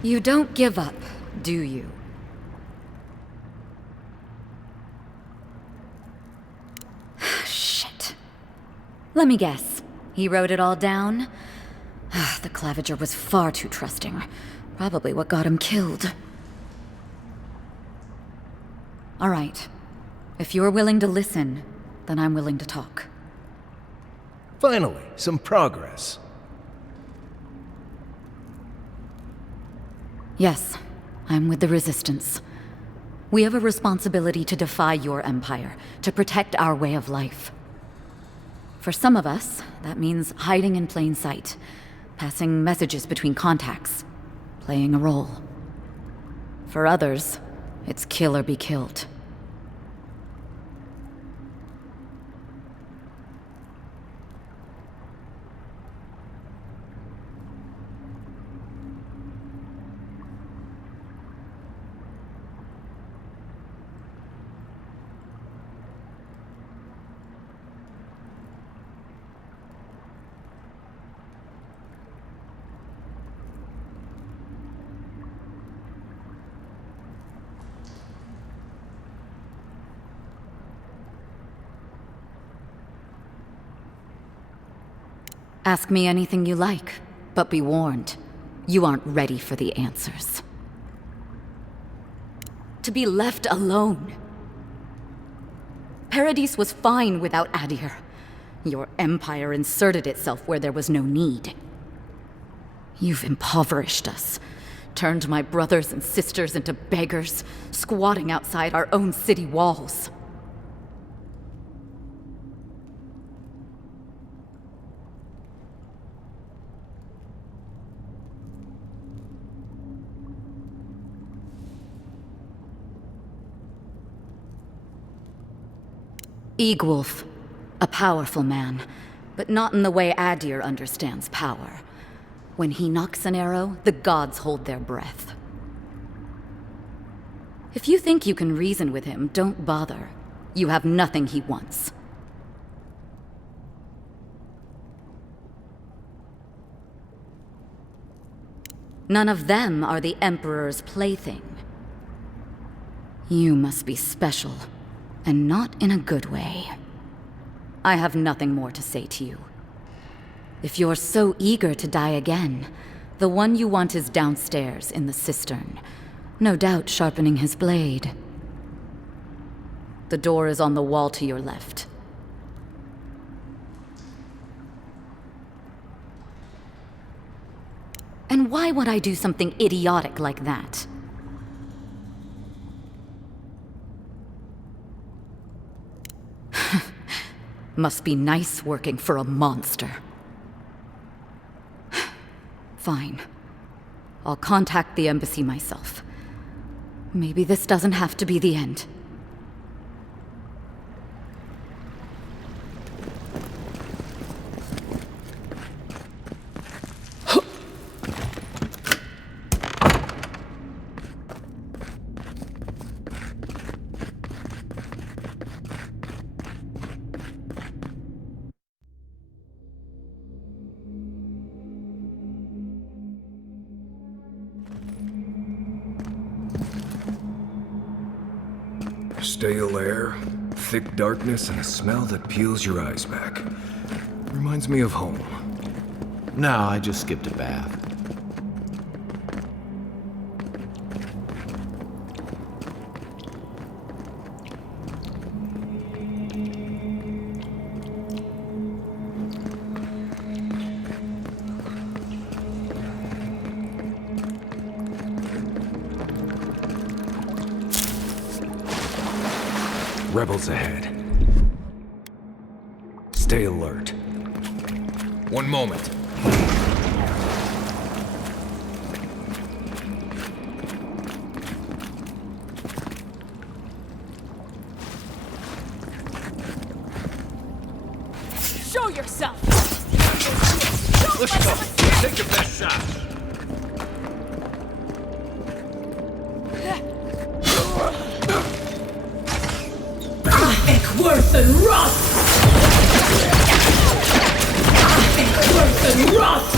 You don't give up, do you? Shit. Let me guess. He wrote it all down? The Claviger was far too trusting. Probably what got him killed. All right. If you're willing to listen, then I'm willing to talk. Finally, some progress. Yes, I'm with the Resistance. We have a responsibility to defy your empire, to protect our way of life. For some of us, that means hiding in plain sight, passing messages between contacts, playing a role. For others, it's kill or be killed. Ask me anything you like, but be warned, you aren't ready for the answers. To be left alone. Paradis was fine without Adir. Your empire inserted itself where there was no need. You've impoverished us, turned my brothers and sisters into beggars, squatting outside our own city walls. Eagwolf, a powerful man, but not in the way Adir understands power. When he knocks an arrow, the gods hold their breath. If you think you can reason with him, don't bother. You have nothing he wants. None of them are the Emperor's plaything. You must be special. And not in a good way. I have nothing more to say to you. If you're so eager to die again, the one you want is downstairs in the cistern, no doubt sharpening his blade. The door is on the wall to your left. And why would I do something idiotic like that? Must be nice working for a monster. Fine. I'll contact the embassy myself. Maybe this doesn't have to be the end. Stale air, thick darkness, and a smell that peels your eyes back. Reminds me of home. No, I just skipped a bath. Rebels ahead. Stay alert. One moment. Show yourself! Let's go. Take your best shot. Worse than rust! I think worse than rust!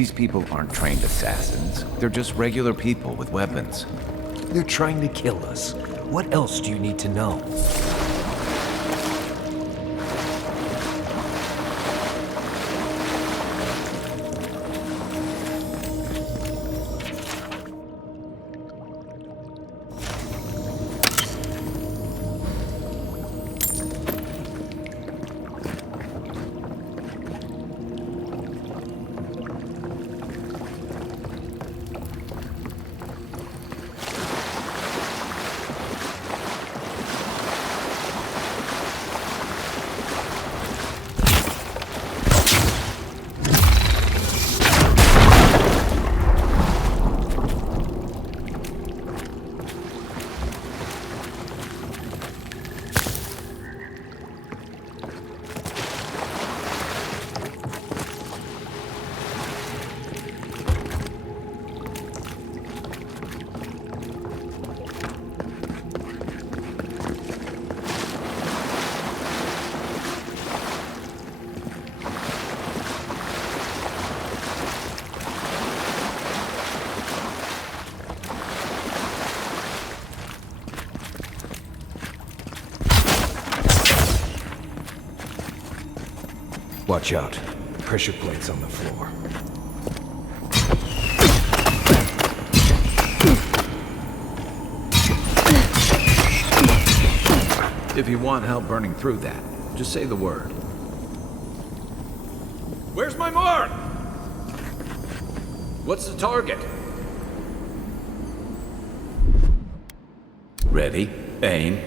These people aren't trained assassins. They're just regular people with weapons. They're trying to kill us. What else do you need to know? Watch out. Pressure plates on the floor. If you want help burning through that, just say the word. Where's my mark? What's the target? Ready, aim.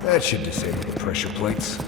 That should disable the pressure plates.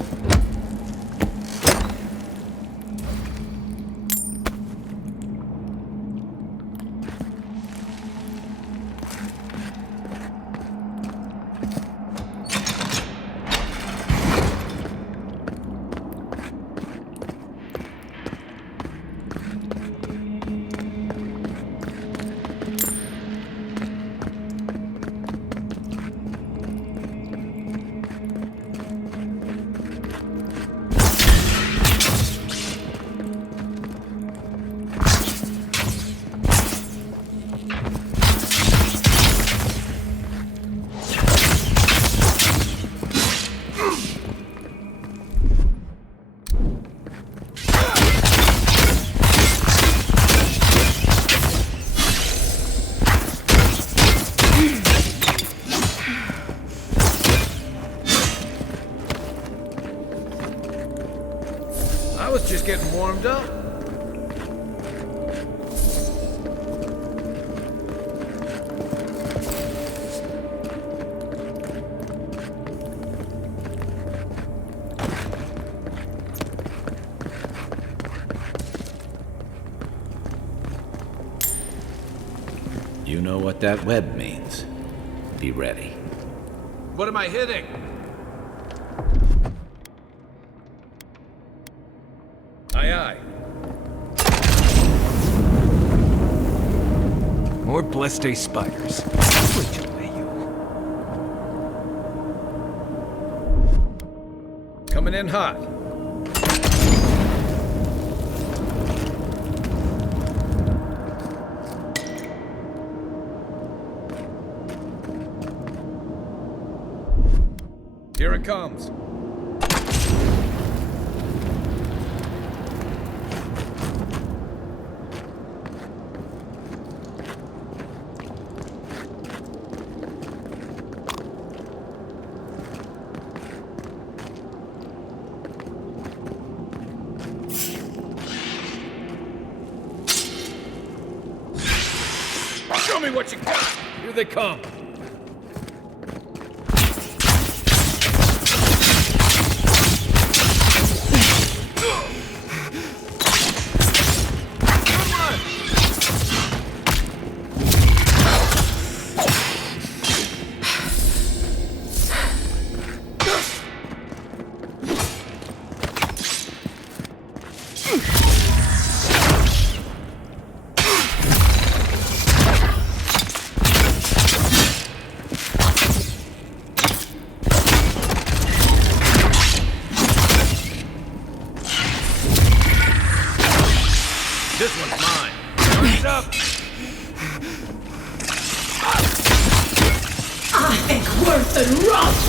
I was just getting warmed up. You know what that web means. Be ready. What am I hitting? Aye, aye. More Bleste spiders. Wait till they you. Coming in hot. Here it comes. Show me what you got! Here they come! Come on! This one's mine. Hurry up! I think worse than rust!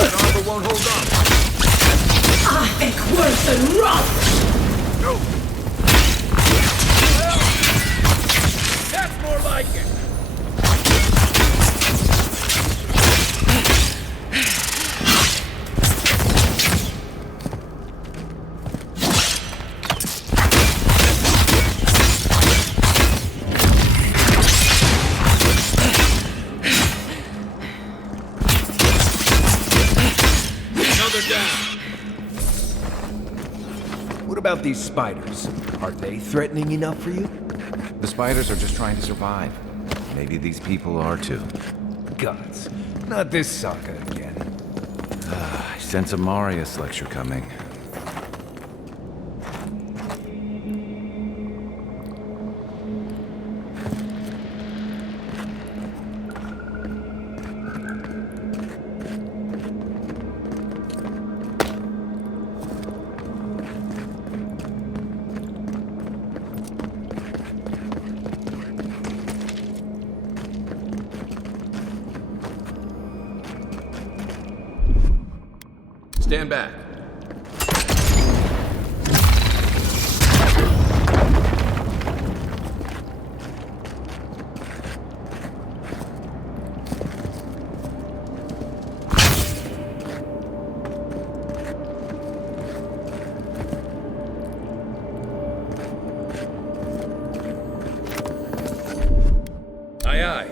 That armor won't hold up. I think worse than rust! No. That's more like it. Another down. What about these spiders? Are they threatening enough for you? The spiders are just trying to survive. Maybe these people are too. Gods, not this saga again. I sense a Marius lecture coming. Stand back. Aye, aye.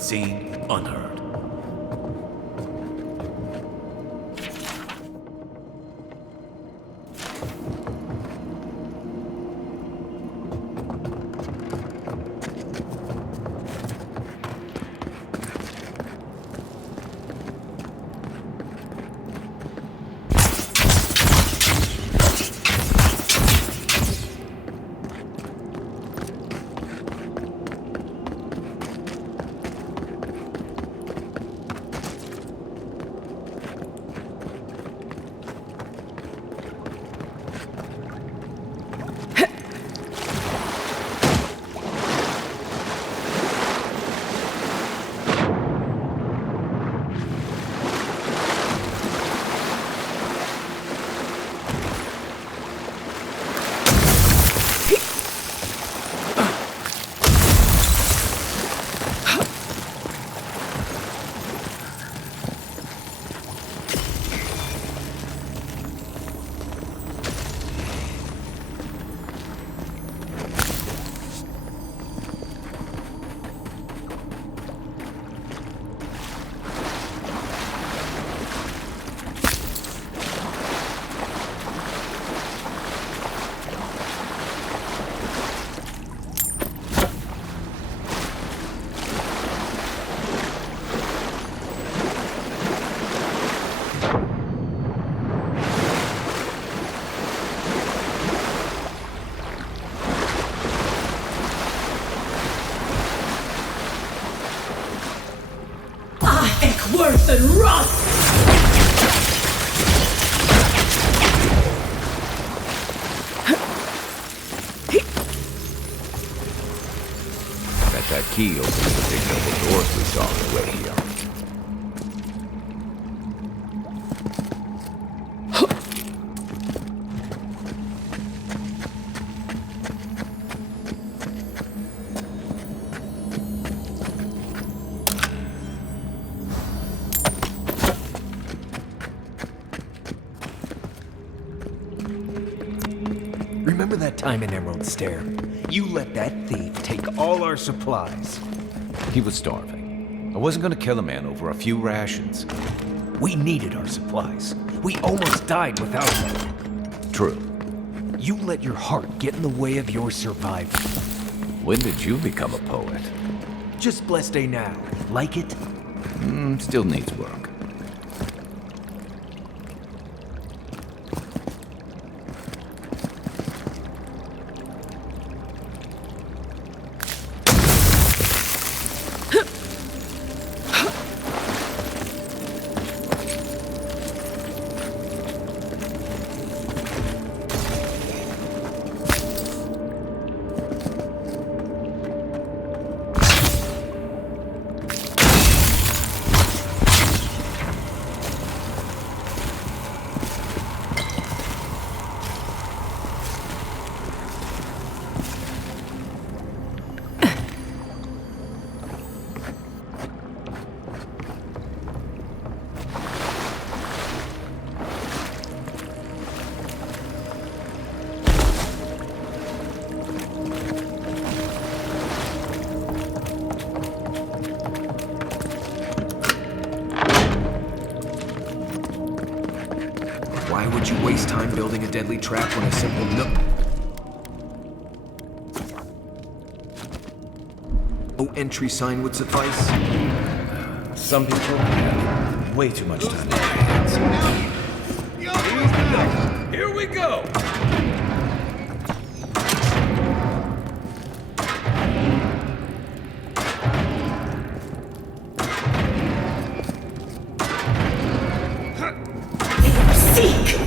unseen, unheard. Worse than rust! Bet that key opens the big double doors we saw on the way here. Remember that time in Emerald Stair? You let that thief take all our supplies. He was starving. I wasn't gonna kill a man over a few rations. We needed our supplies. We almost died without them. True. You let your heart get in the way of your survival. When did you become a poet? Just blessed day now. Like it? Still needs work. Why would you waste time building a deadly trap when a simple no entry sign would suffice? Some people have way too much time on their hands. Here we go! Seek!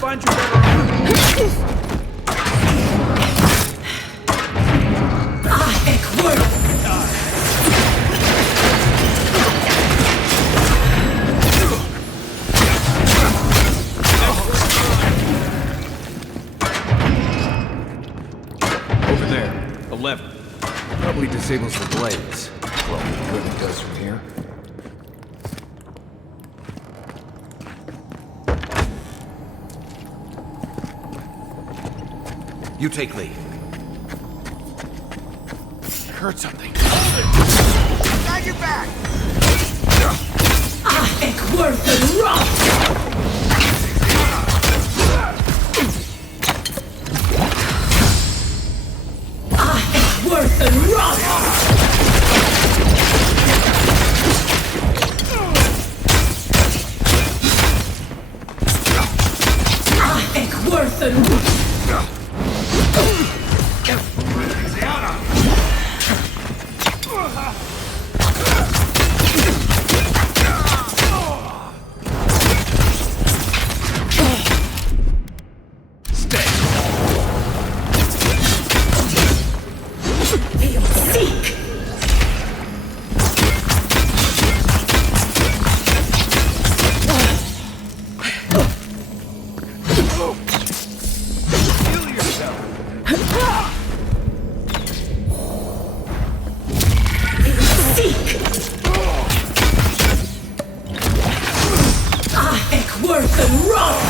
Find your better armor. I think worse! You take lead. Heard something. Got your back! Ich worth the rock! Ich worth the rock! Ich worth the seek! Seek! Ich worth the rock!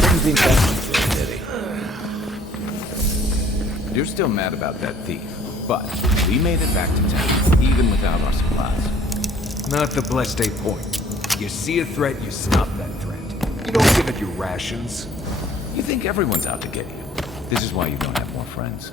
Didn't think that was a pity. You're still mad about that thief, but we made it back to town, even without our supplies. Not the blessed day point. You see a threat, you stop that threat. You don't give it your rations. You think everyone's out to get you. This is why you don't have more friends.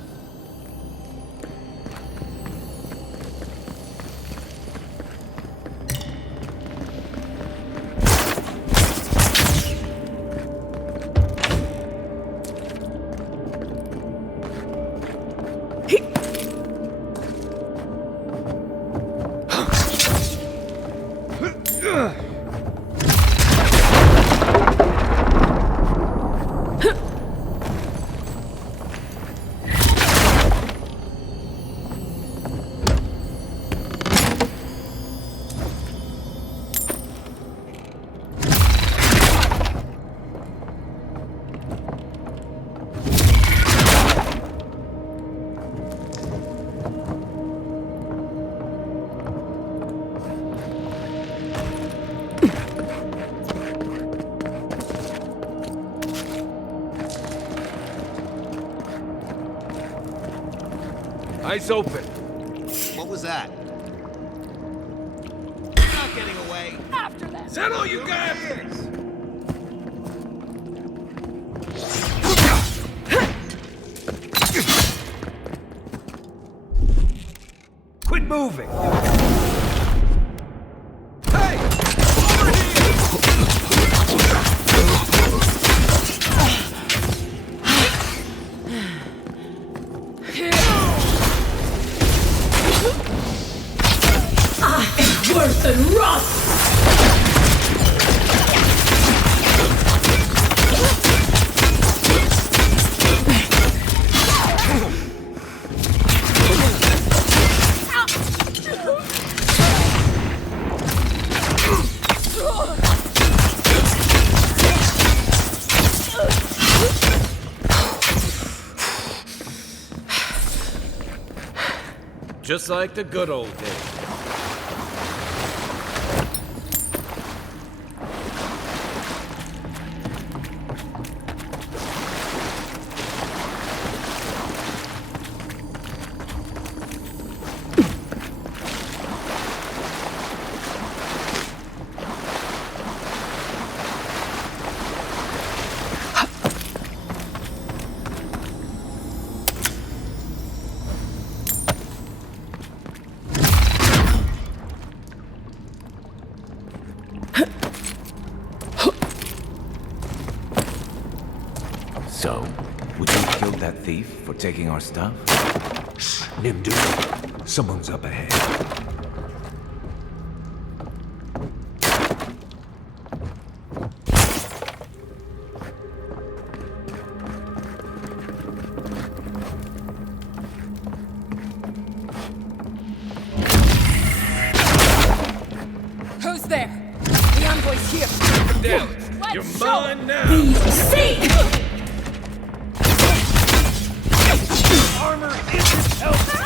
Eyes open. What was that? You're not getting away. Is that all you got? Quit moving. Hey! Over Ich worth the rock! Just like the good old days. So, would you kill that thief for taking our stuff? Nimdu, someone's up ahead. Who's there? The envoy's here. Down. You're mine now. Be seek! Armor isn't helping.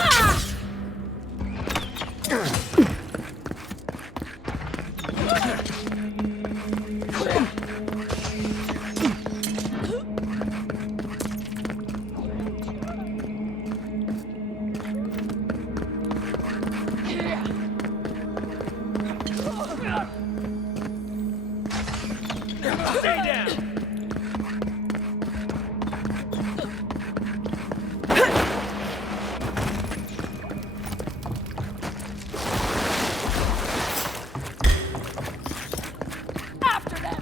Stay down! After them!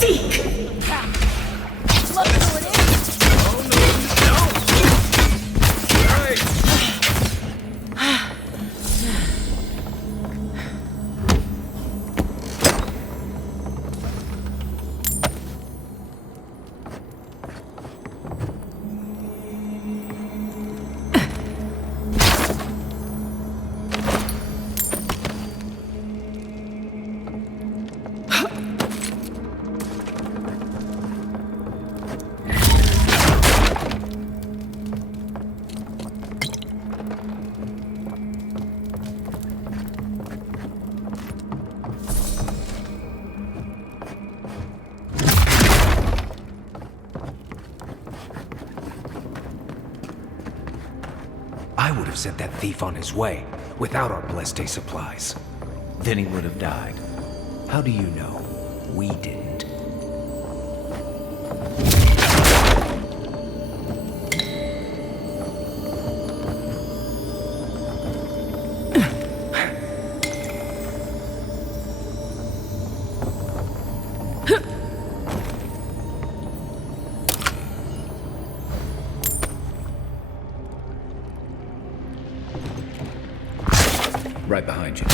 Seek! Look who it is! I would have sent that thief on his way, without our blessed day supplies. Then he would have died. How do you know? We didn't. Right behind you.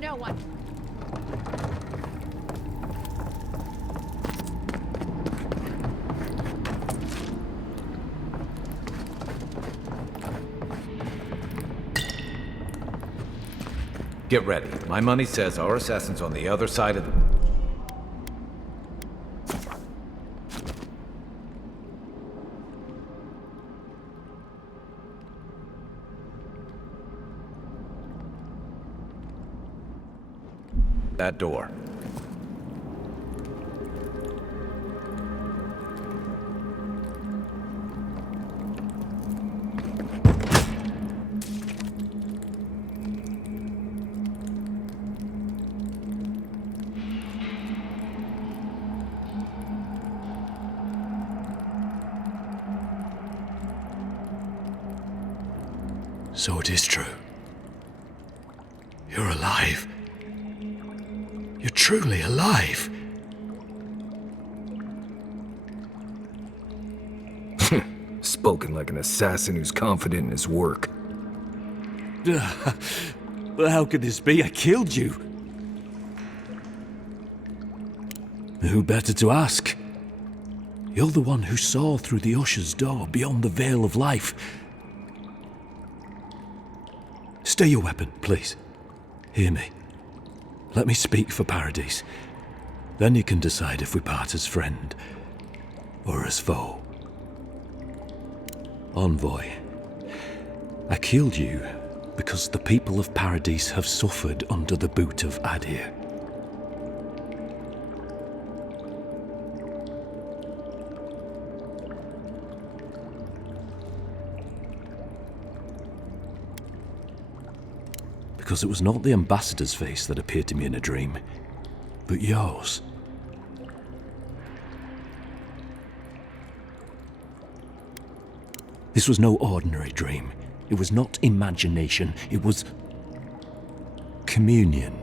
No one. Get ready. My money says our assassin's on the other side of the... that door. So it is true. You're alive. You're truly alive. Spoken like an assassin who's confident in his work. But how could this be? I killed you. Who better to ask? You're the one who saw through the usher's door beyond the veil of life. Stay your weapon, please. Hear me. Let me speak for Paradise. Then you can decide if we part as friend or as foe. Envoy, I killed you because the people of Paradise have suffered under the boot of Adir. Because it was not the ambassador's face that appeared to me in a dream, but yours. This was no ordinary dream. It was not imagination. It was communion.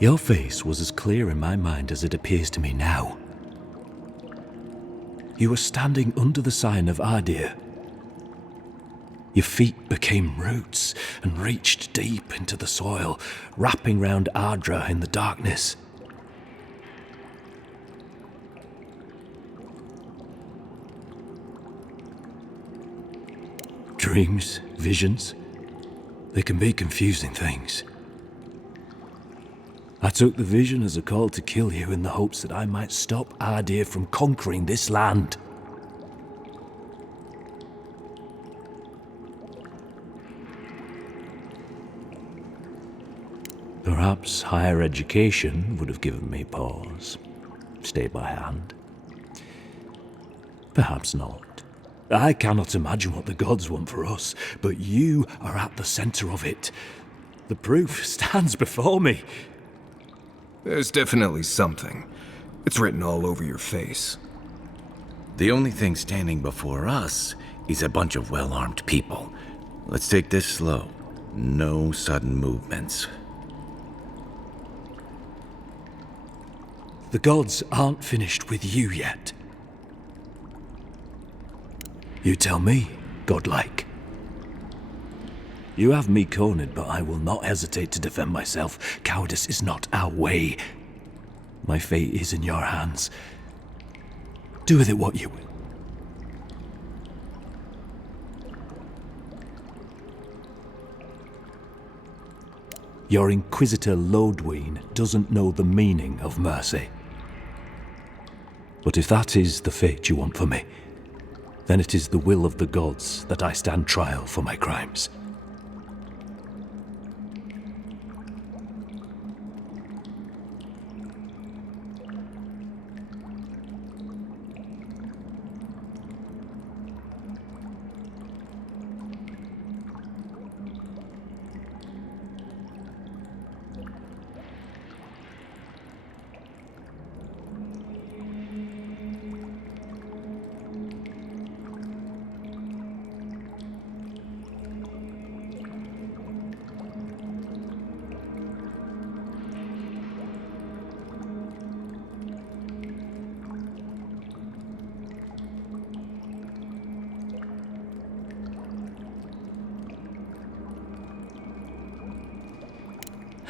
Your face was as clear in my mind as it appears to me now. You were standing under the sign of Adir. Your feet became roots and reached deep into the soil, wrapping round Ardra in the darkness. Dreams, visions, they can be confusing things. I took the vision as a call to kill you in the hopes that I might stop Adir from conquering this land. Perhaps higher education would have given me pause, stay by hand. Perhaps not. I cannot imagine what the gods want for us, but you are at the center of it. The proof stands before me. There's definitely something. It's written all over your face. The only thing standing before us is a bunch of well-armed people. Let's take this slow. No sudden movements. The gods aren't finished with you yet. You tell me, godlike. You have me cornered, but I will not hesitate to defend myself. Cowardice is not our way. My fate is in your hands. Do with it what you will. Your Inquisitor Lodween doesn't know the meaning of mercy. But if that is the fate you want for me, then it is the will of the gods that I stand trial for my crimes.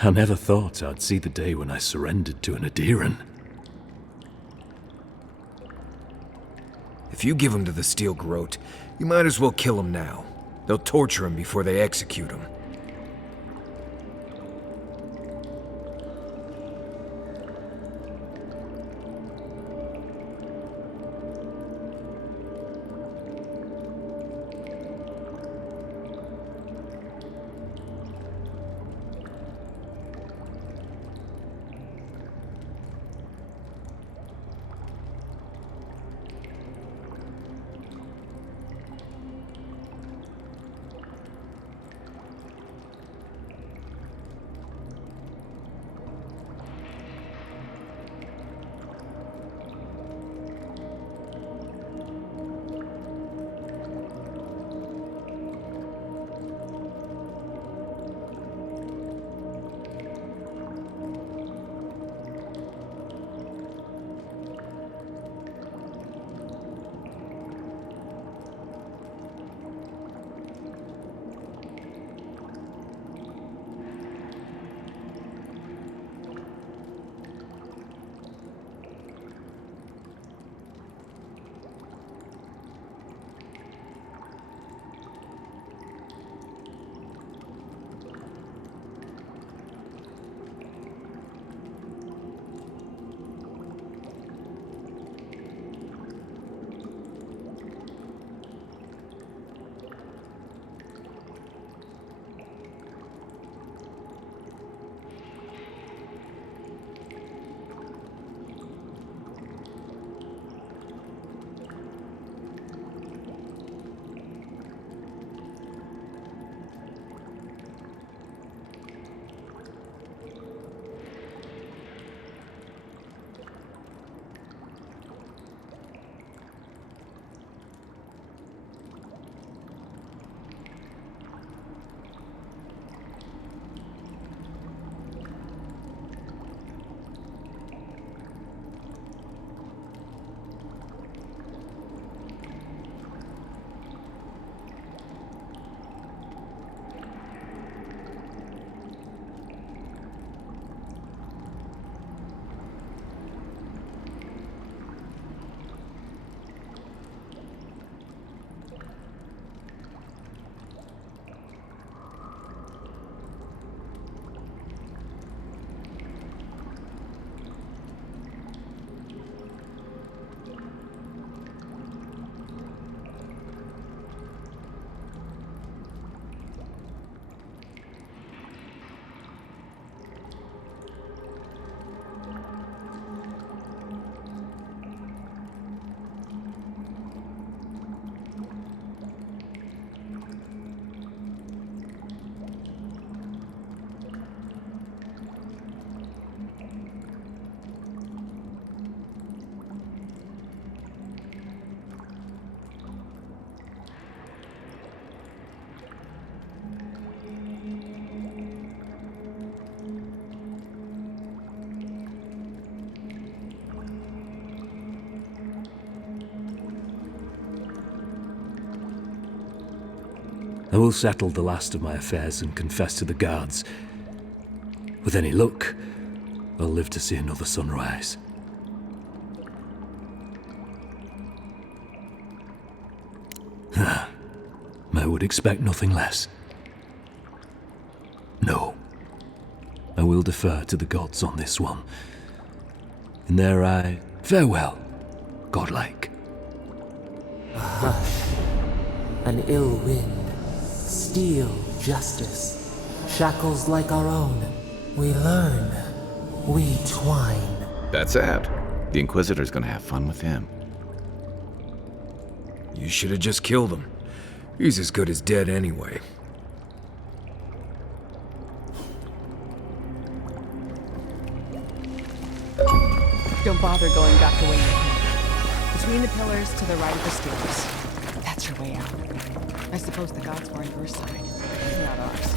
I never thought I'd see the day when I surrendered to an Adiran. If you give him to the Steel Garrote, you might as well kill him now. They'll torture him before they execute him. I will settle the last of my affairs and confess to the guards. With any luck, I'll live to see another sunrise. I would expect nothing less. No. I will defer to the gods on this one. In their eye, farewell, godlike. A hush, an ill wind, steel justice, shackles like our own. We learn, we twine. That's out. The Inquisitor's gonna have fun with him. You should have just killed him. He's as good as dead anyway. Don't bother going back the way you came. Between the pillars to the right of the stairs. That's your way out. I suppose the gods were on your side, not ours.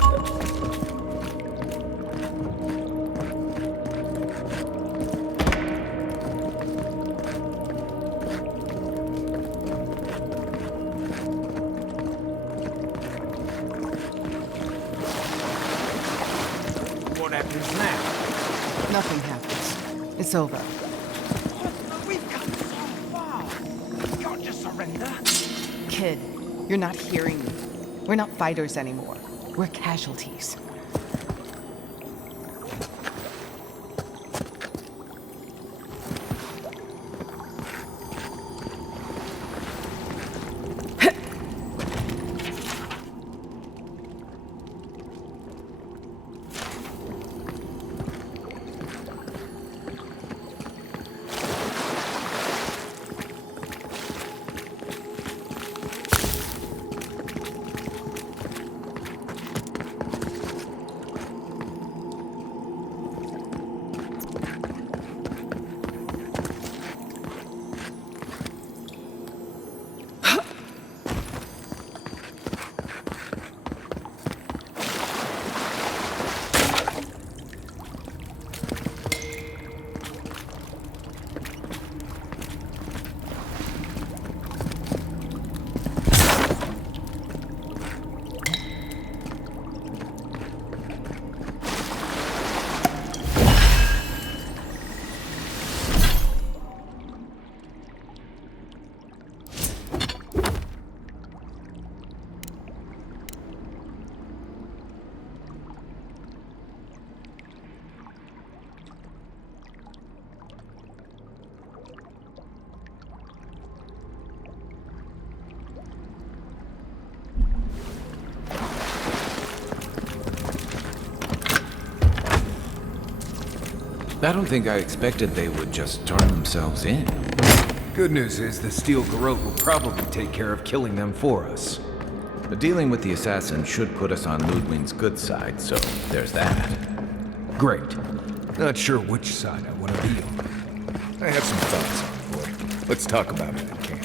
what happens now? Nothing happens. It's over. We've come so far. You can't just surrender. Kid, you're not hearing me. We're not fighters anymore. We're casualties. I don't think I expected they would just turn themselves in. Good news is the steel garrote will probably take care of killing them for us. But dealing with the assassin should put us on Ludwig's good side, so there's that. Great. Not sure which side I want to be on. I have some thoughts on it, boy. Let's talk about it in camp.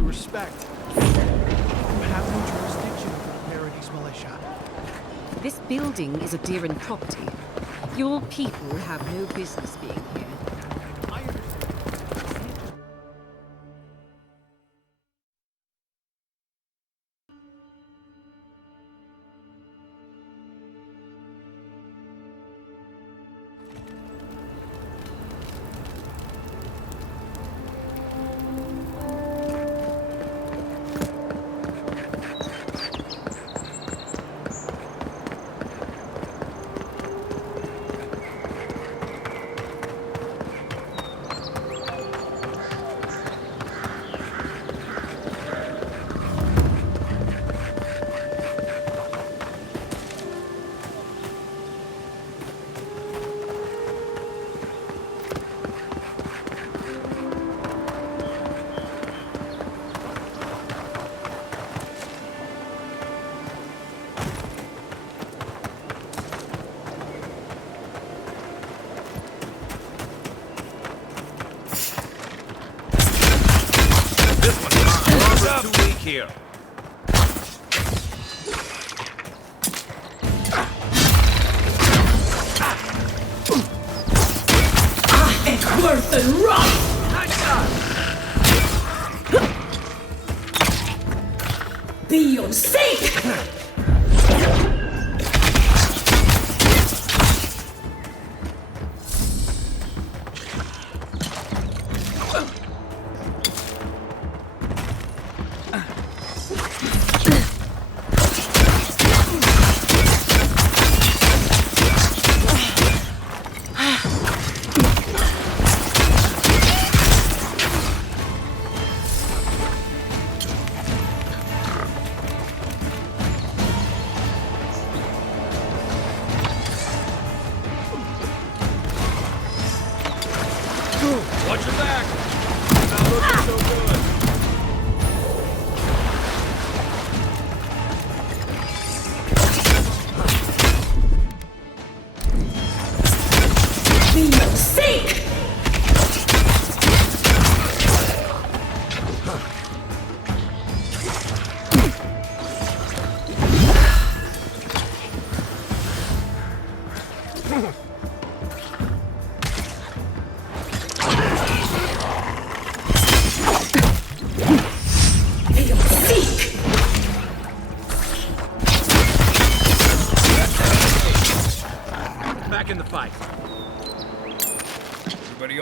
Respect. You have no jurisdiction over the Parodies militia. This building is Adiran property. Your people have no business being here. I understand. Too weak here. It's worse than rough! Be your sake!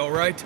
all right?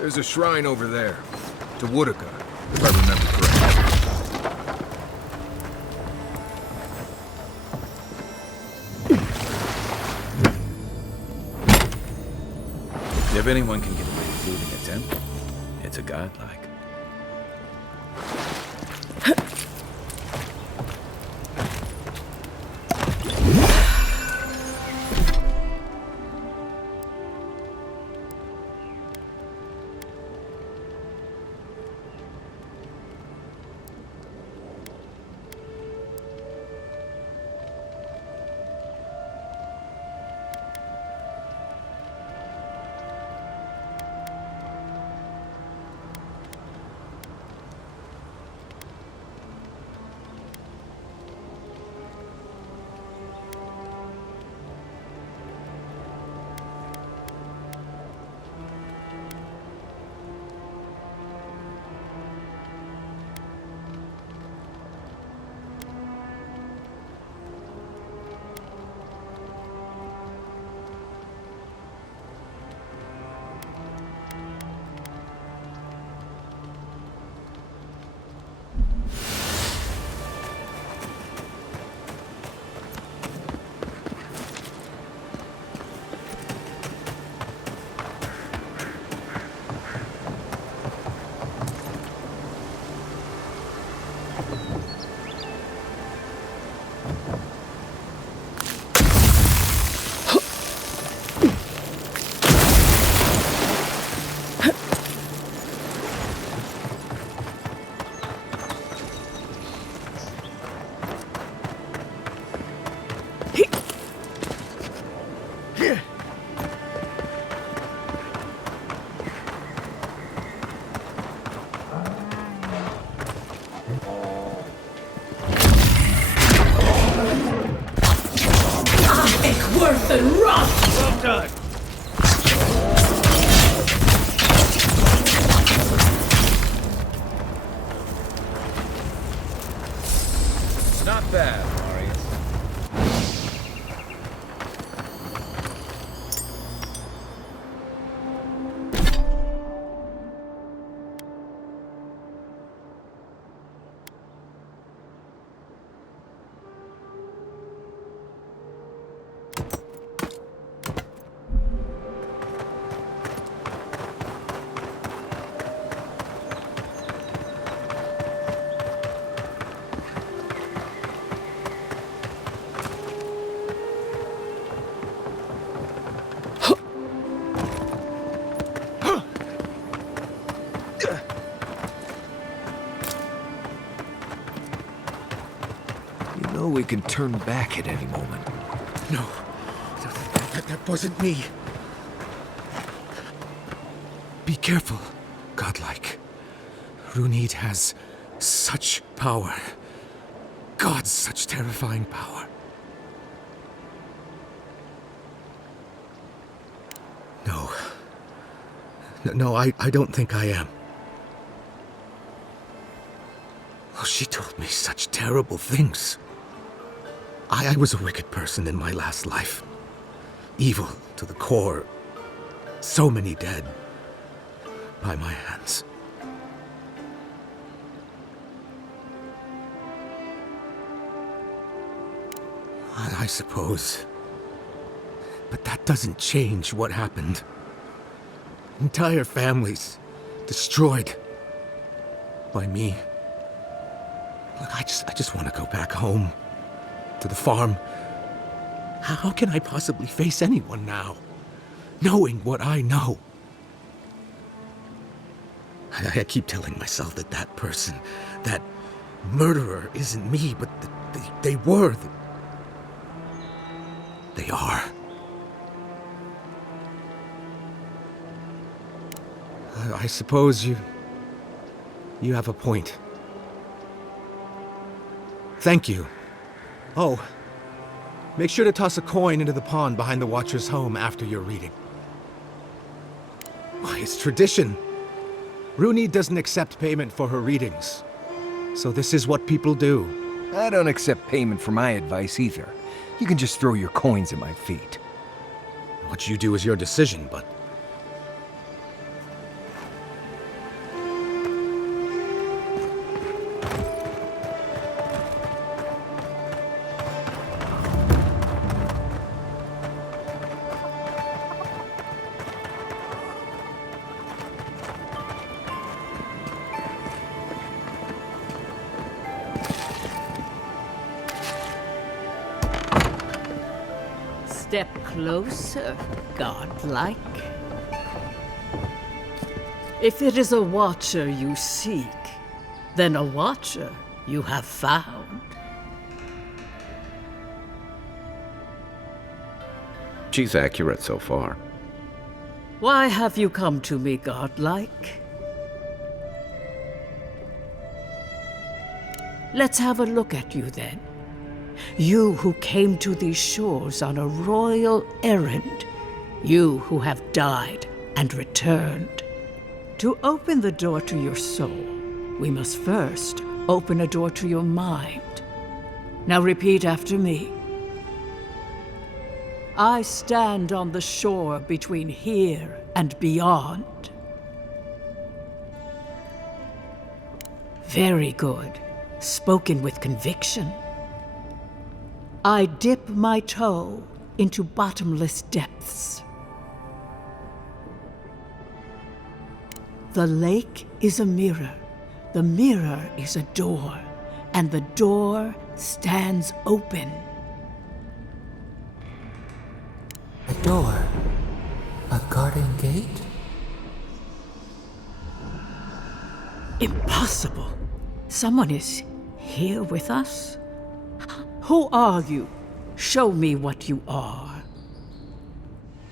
There's a shrine over there, to Woodaka, if I remember correctly. If anyone can get away with looting a temple, it's a godlike. Well done. Not bad, Marius. Well, we can turn back at any moment. No, that wasn't me. Be careful, godlike. Runid has such power. God, such terrifying power. No, I don't think I am. Oh, she told me such terrible things. I was a wicked person in my last life. Evil to the core. So many dead by my hands. I suppose. But that doesn't change what happened. Entire families destroyed by me. Look, I just want to go back home to the farm. How can I possibly face anyone now, knowing what I know? I keep telling myself that that person, that murderer isn't me, but they were. They are. I suppose you have a point. Thank you. Oh, make sure to toss a coin into the pond behind the Watcher's home after your reading. Why, it's tradition. Runid doesn't accept payment for her readings. So this is what people do. I don't accept payment for my advice either. You can just throw your coins at my feet. What you do is your decision, but... Step closer, godlike. If it is a watcher you seek, then a watcher you have found. She's accurate so far. Why have you come to me, godlike? Let's have a look at you then. You who came to these shores on a royal errand. You who have died and returned. To open the door to your soul, we must first open a door to your mind. Now repeat after me. I stand on the shore between here and beyond. Very good. Spoken with conviction. I dip my toe into bottomless depths. The lake is a mirror, the mirror is a door, and the door stands open. A door? A garden gate? Impossible. Someone is here with us? Who are you? Show me what you are.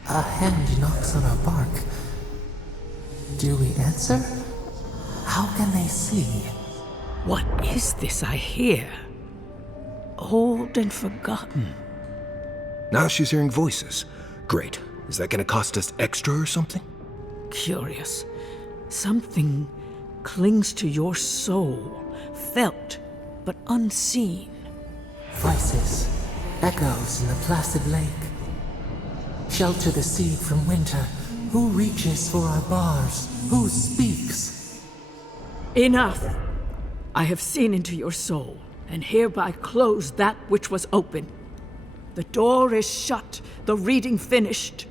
A hand knocks on our bark. Do we answer? How can they see? What is this I hear? Old and forgotten. Now she's hearing voices. Great. Is that gonna cost us extra or something? Curious. Something clings to your soul, felt but unseen. Voices, echoes in the placid lake. Shelter the seed from winter. Who reaches for our bars? Who speaks? Enough! I have seen into your soul, and hereby close that which was open. The door is shut, the reading finished.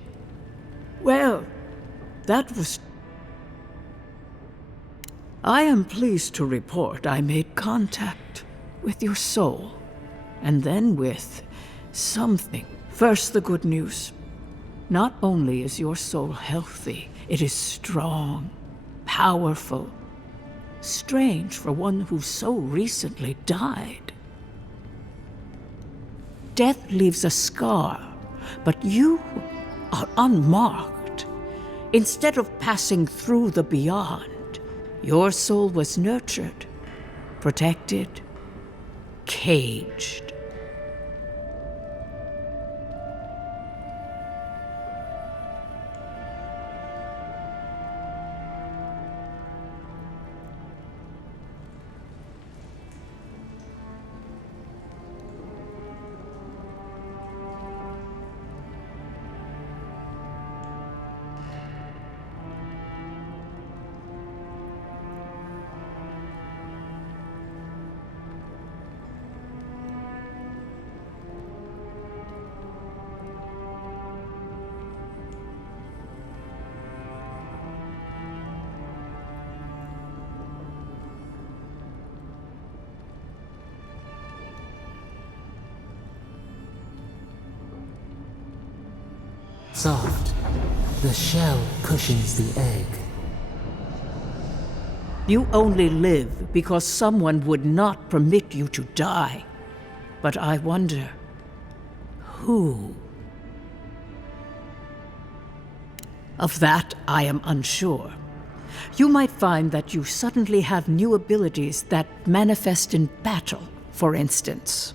Well, that was... I am pleased to report I made contact with your soul, and then with something. First, the good news. Not only is your soul healthy, it is strong, powerful. Strange for one who so recently died. death leaves a scar, but you are unmarked. Instead of passing through the beyond, your soul was nurtured, protected, caged. Soft, the shell cushions the egg. You only live because someone would not permit you to die. But I wonder, who? Of that, I am unsure. You might find that you suddenly have new abilities that manifest in battle, for instance.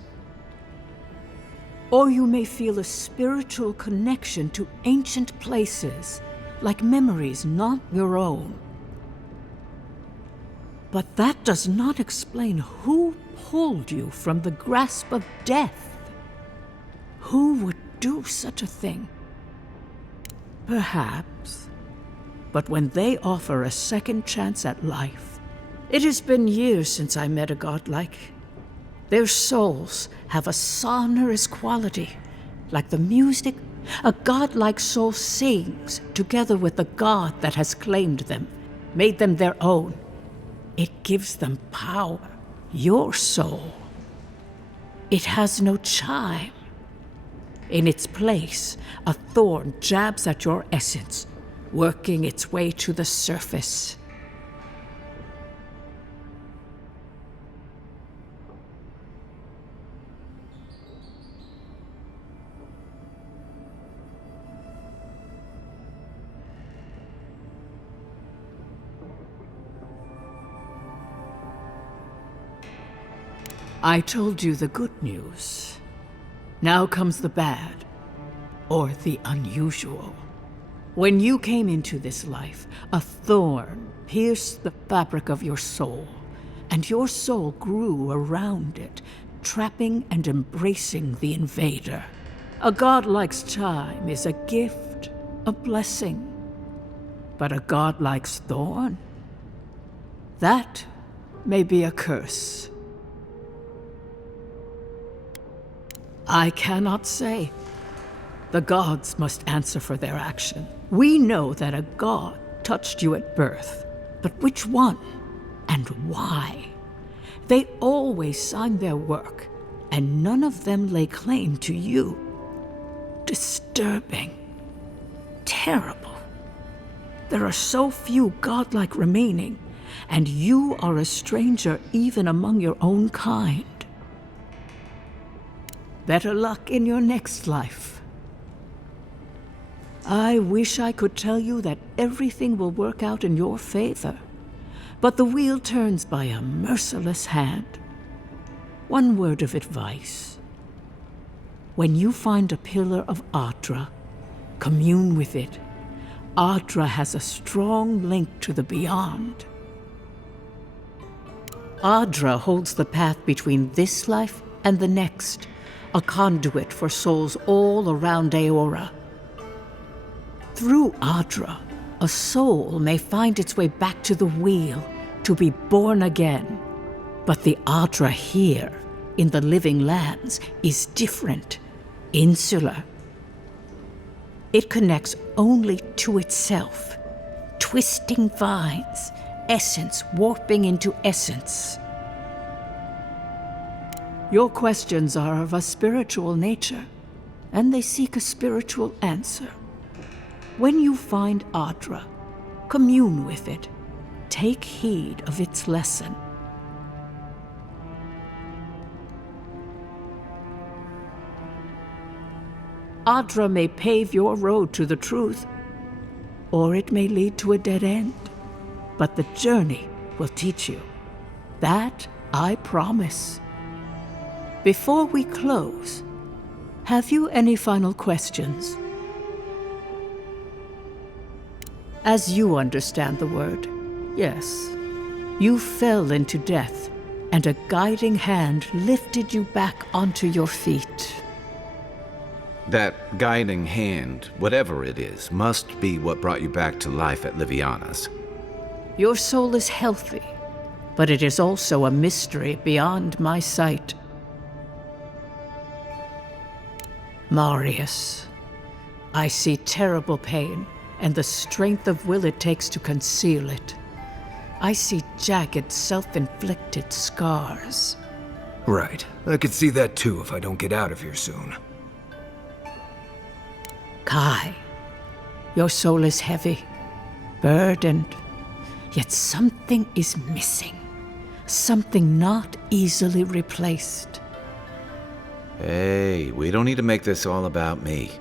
Or you may feel a spiritual connection to ancient places, like memories not your own. But that does not explain who pulled you from the grasp of death. Who would do such a thing? Perhaps. But when they offer a second chance at life, it has been years since I met a godlike. Their souls have a sonorous quality, like the music a godlike soul sings together with the god that has claimed them, made them their own. It gives them power. Your soul, it has no chime. In its place, a thorn jabs at your essence, working its way to the surface. I told you the good news. Now comes the bad, or the unusual. When you came into this life, a thorn pierced the fabric of your soul, and your soul grew around it, trapping and embracing the invader. A godlike's time is a gift, a blessing. But a godlike's thorn? That may be a curse. I cannot say. The gods must answer for their action. We know that a god touched you at birth, but which one and why? They always sign their work, and none of them lay claim to you. Disturbing. Terrible. There are so few godlike remaining, and you are a stranger even among your own kind. Better luck in your next life. I wish I could tell you that everything will work out in your favor, but the wheel turns by a merciless hand. One word of advice. When you find a pillar of Adra, commune with it. Adra has a strong link to the beyond. Adra holds the path between this life and the next, a conduit for souls all around Aora. Through Adra, a soul may find its way back to the wheel to be born again. But the Adra here, in the living lands, is different, insular. It connects only to itself, twisting vines, essence warping into essence. Your questions are of a spiritual nature, and they seek a spiritual answer. When you find Adra, commune with it. Take heed of its lesson. Adra may pave your road to the truth, or it may lead to a dead end. But the journey will teach you. That I promise. Before we close, have you any final questions? As you understand the word, yes, you fell into death, and a guiding hand lifted you back onto your feet. That guiding hand, whatever it is, must be what brought you back to life at Liviana's. Your soul is healthy, but it is also a mystery beyond my sight. Marius, I see terrible pain and the strength of will it takes to conceal it. I see jagged, self-inflicted scars. Right. I could see that too if I don't get out of here soon. Kai, your soul is heavy, burdened, yet something is missing. Something not easily replaced. Hey, we don't need to make this all about me.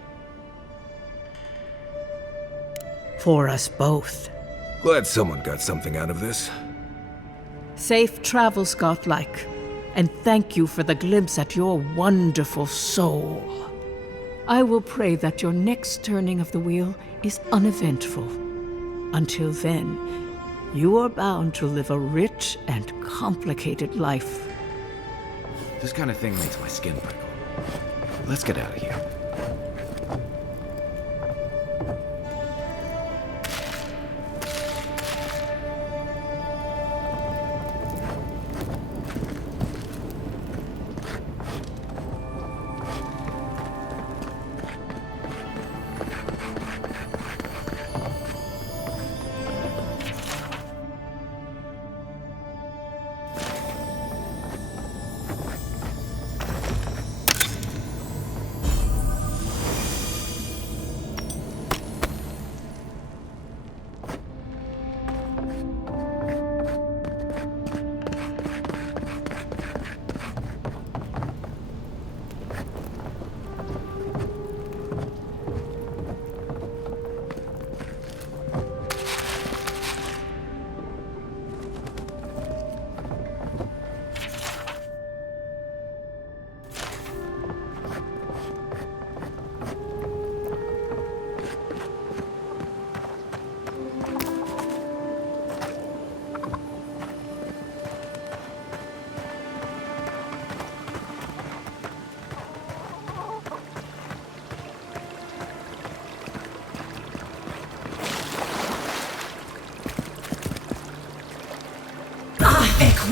For us both. Glad someone got something out of this. Safe travels, Godlike, and thank you for the glimpse at your wonderful soul. I will pray that your next turning of the wheel is uneventful. Until then, you are bound to live a rich and complicated life. This kind of thing makes my skin prickle. Let's get out of here.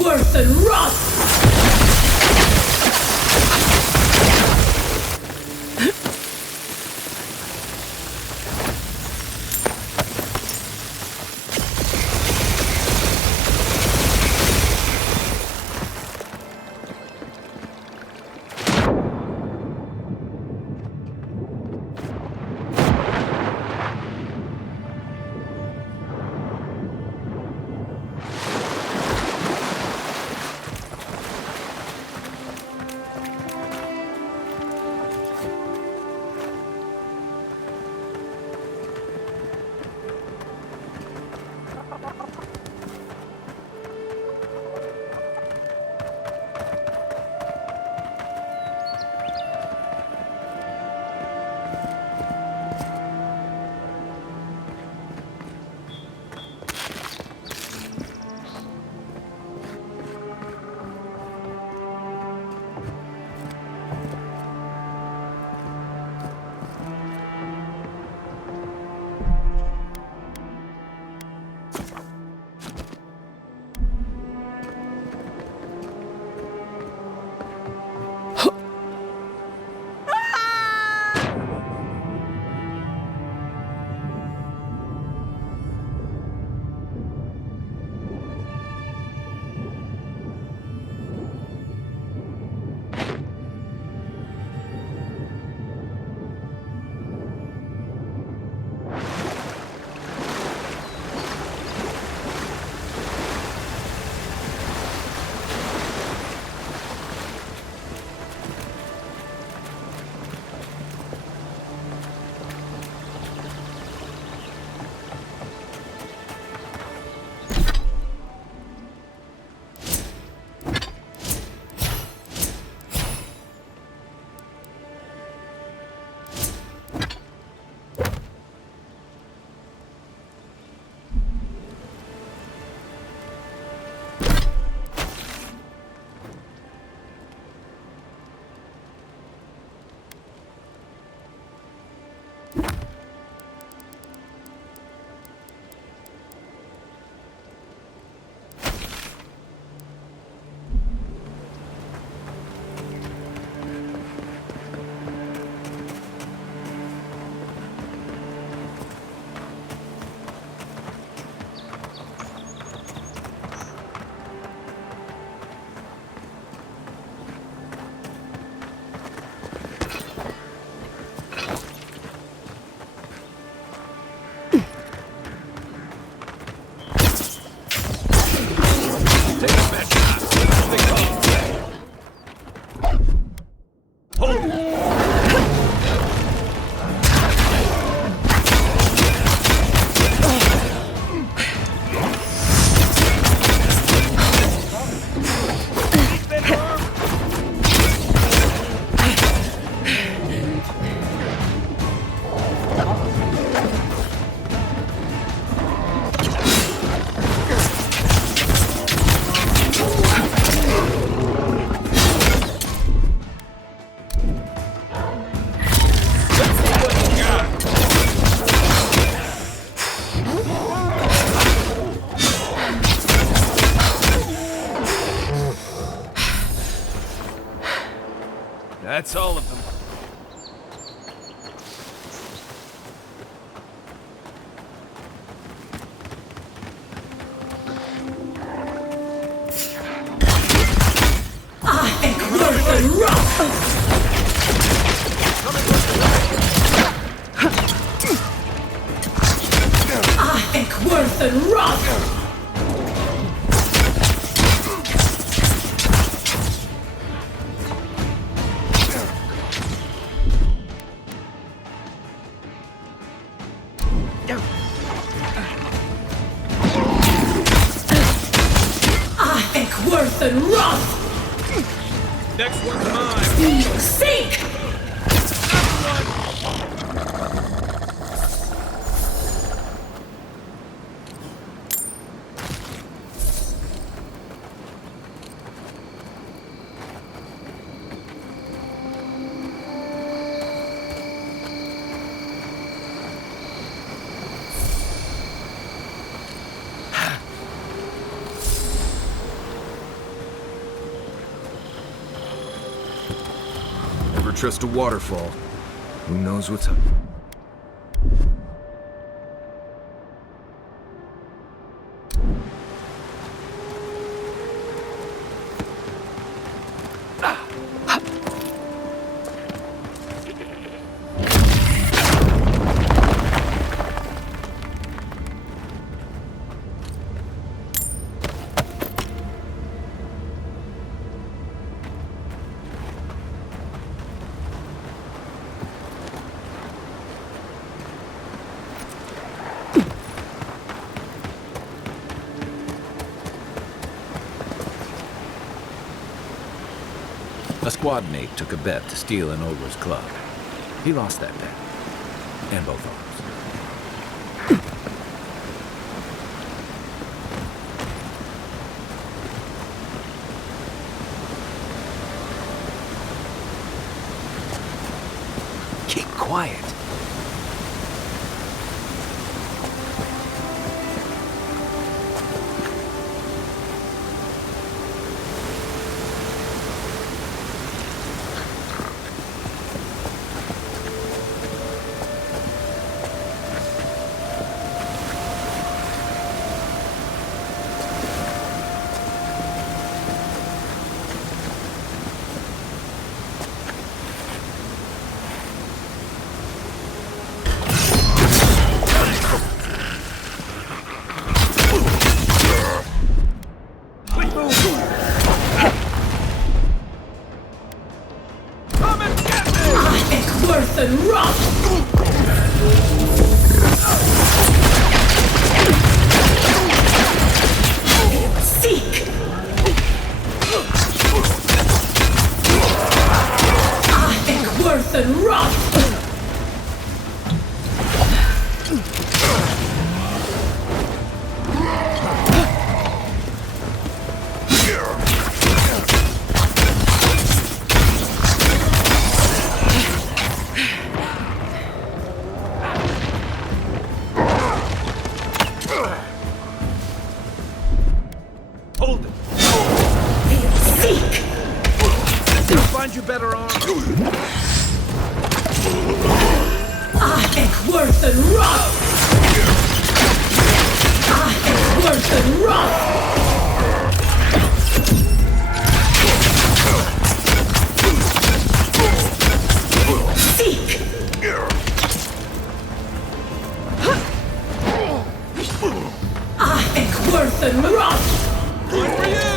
Worth and rust! That's all of them. Next one's mine. Sink! Never trust a waterfall. Who knows what's up? A squad mate took a bet to steal an ogre's club. He lost that bet. And both arms. Keep quiet. Hold it. Find you better arms. Worth and rough! Worth and rough! Seek! Worth and rough! One for you!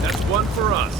That's one for us.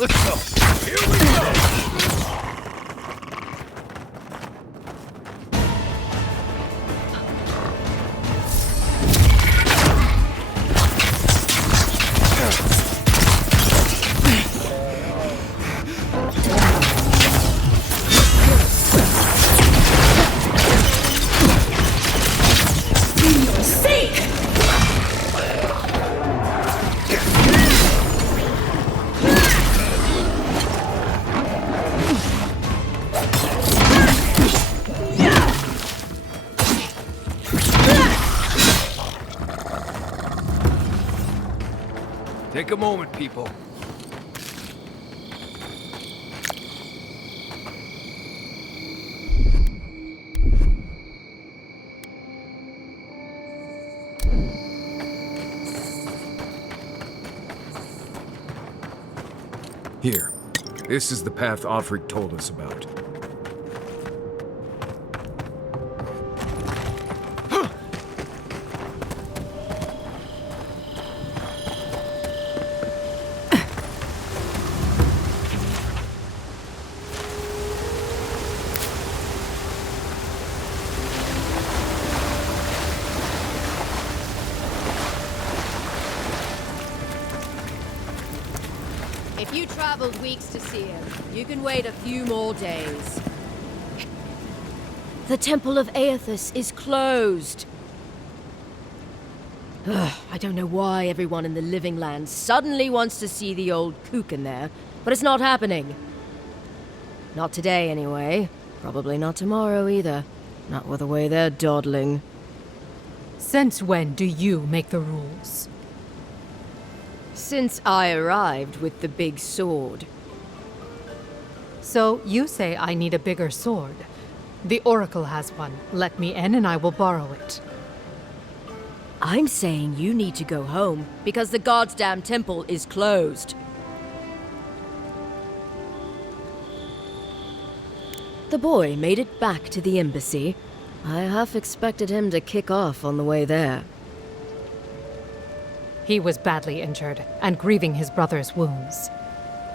Let's go. Here we go. Take a moment, people. Here. This is the path Offric told us about. If you traveled weeks to see him, you can wait a few more days. The Temple of Aethys is closed. Ugh, I don't know why everyone in the Living Lands suddenly wants to see the old kook in there, but it's not happening. Not today, anyway. Probably not tomorrow, either. Not with the way they're dawdling. Since when do you make the rules? Since I arrived with the big sword. So you say I need a bigger sword. The Oracle has one. Let me in and I will borrow it. I'm saying you need to go home because the goddamn temple is closed. The boy made it back to the embassy. I half expected him to kick off on the way there. He was badly injured and grieving his brother's wounds.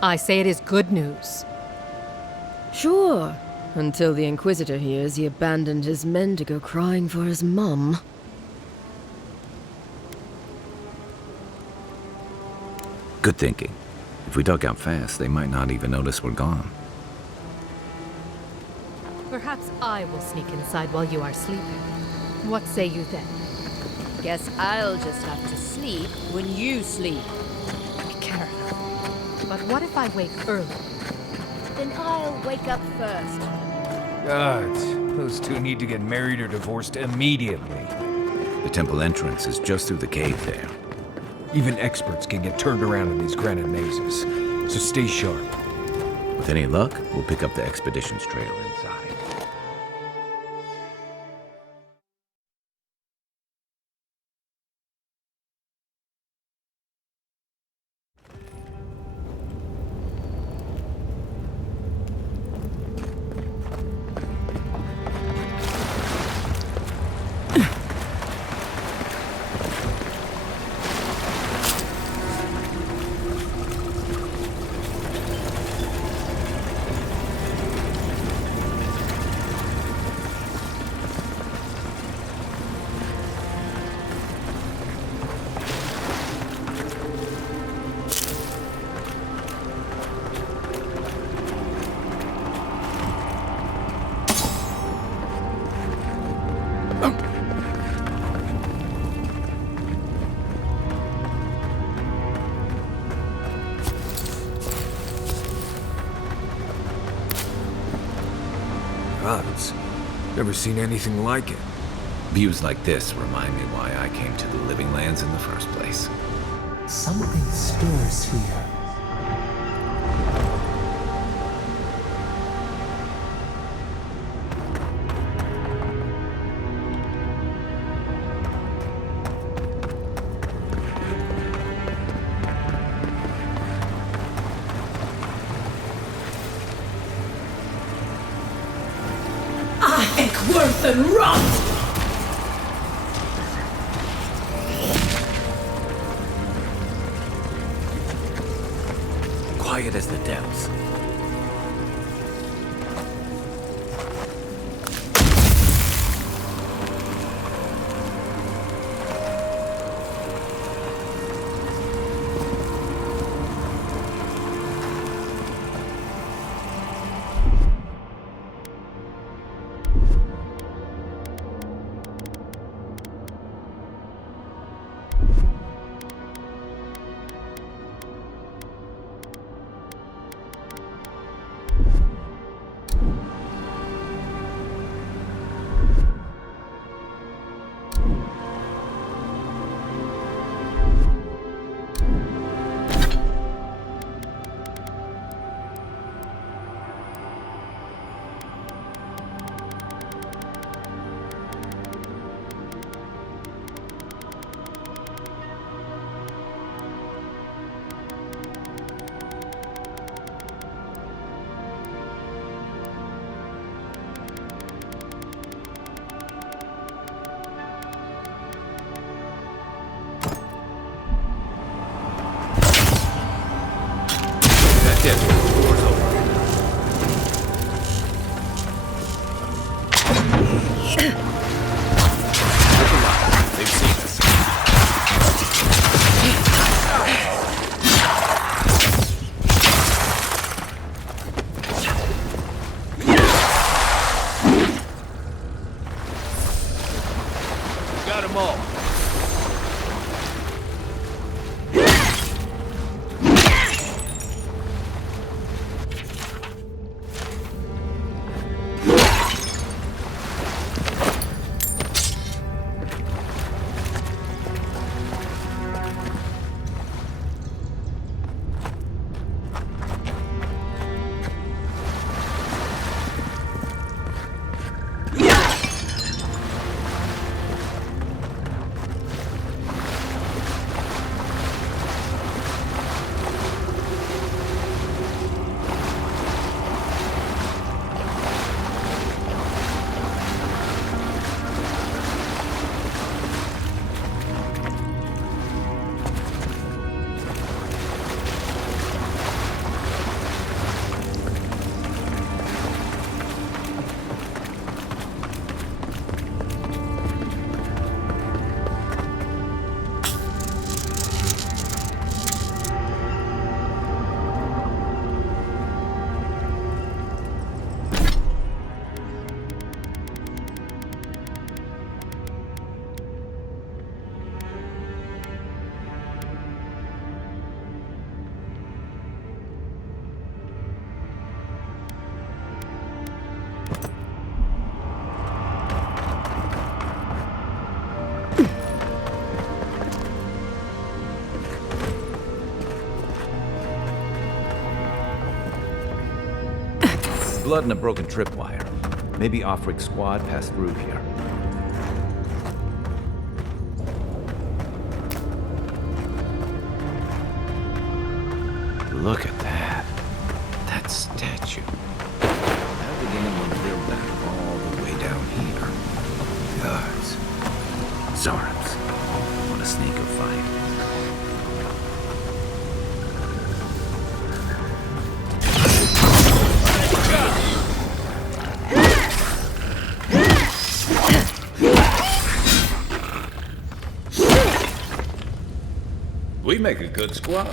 I say it is good news. Sure, until the Inquisitor hears he abandoned his men to go crying for his mum. Good thinking. If we dug out fast, they might not even notice we're gone. Perhaps I will sneak inside while you are sleeping. What say you then? Guess I'll just have to sleep when you sleep. Be careful. But what if I wake early? Then I'll wake up first. God, those two need to get married or divorced immediately. The temple entrance is just through the cave there. Even experts can get turned around in these granite mazes, so stay sharp. With any luck, we'll pick up the expedition's trail inside. Gods, never seen anything like it. Views like this remind me why I came to the Living Lands in the first place. Something stirs here. Worth and rot! quiet as the depths. Yes, the door's open. Look alive. They've seen us. Got them all. Blood and a broken tripwire. Maybe Offrig's squad passed through here. Look at that. That statue. How did anyone build that all the way down here? Gods. Zarms. What a sneak of fight. We make a good squad.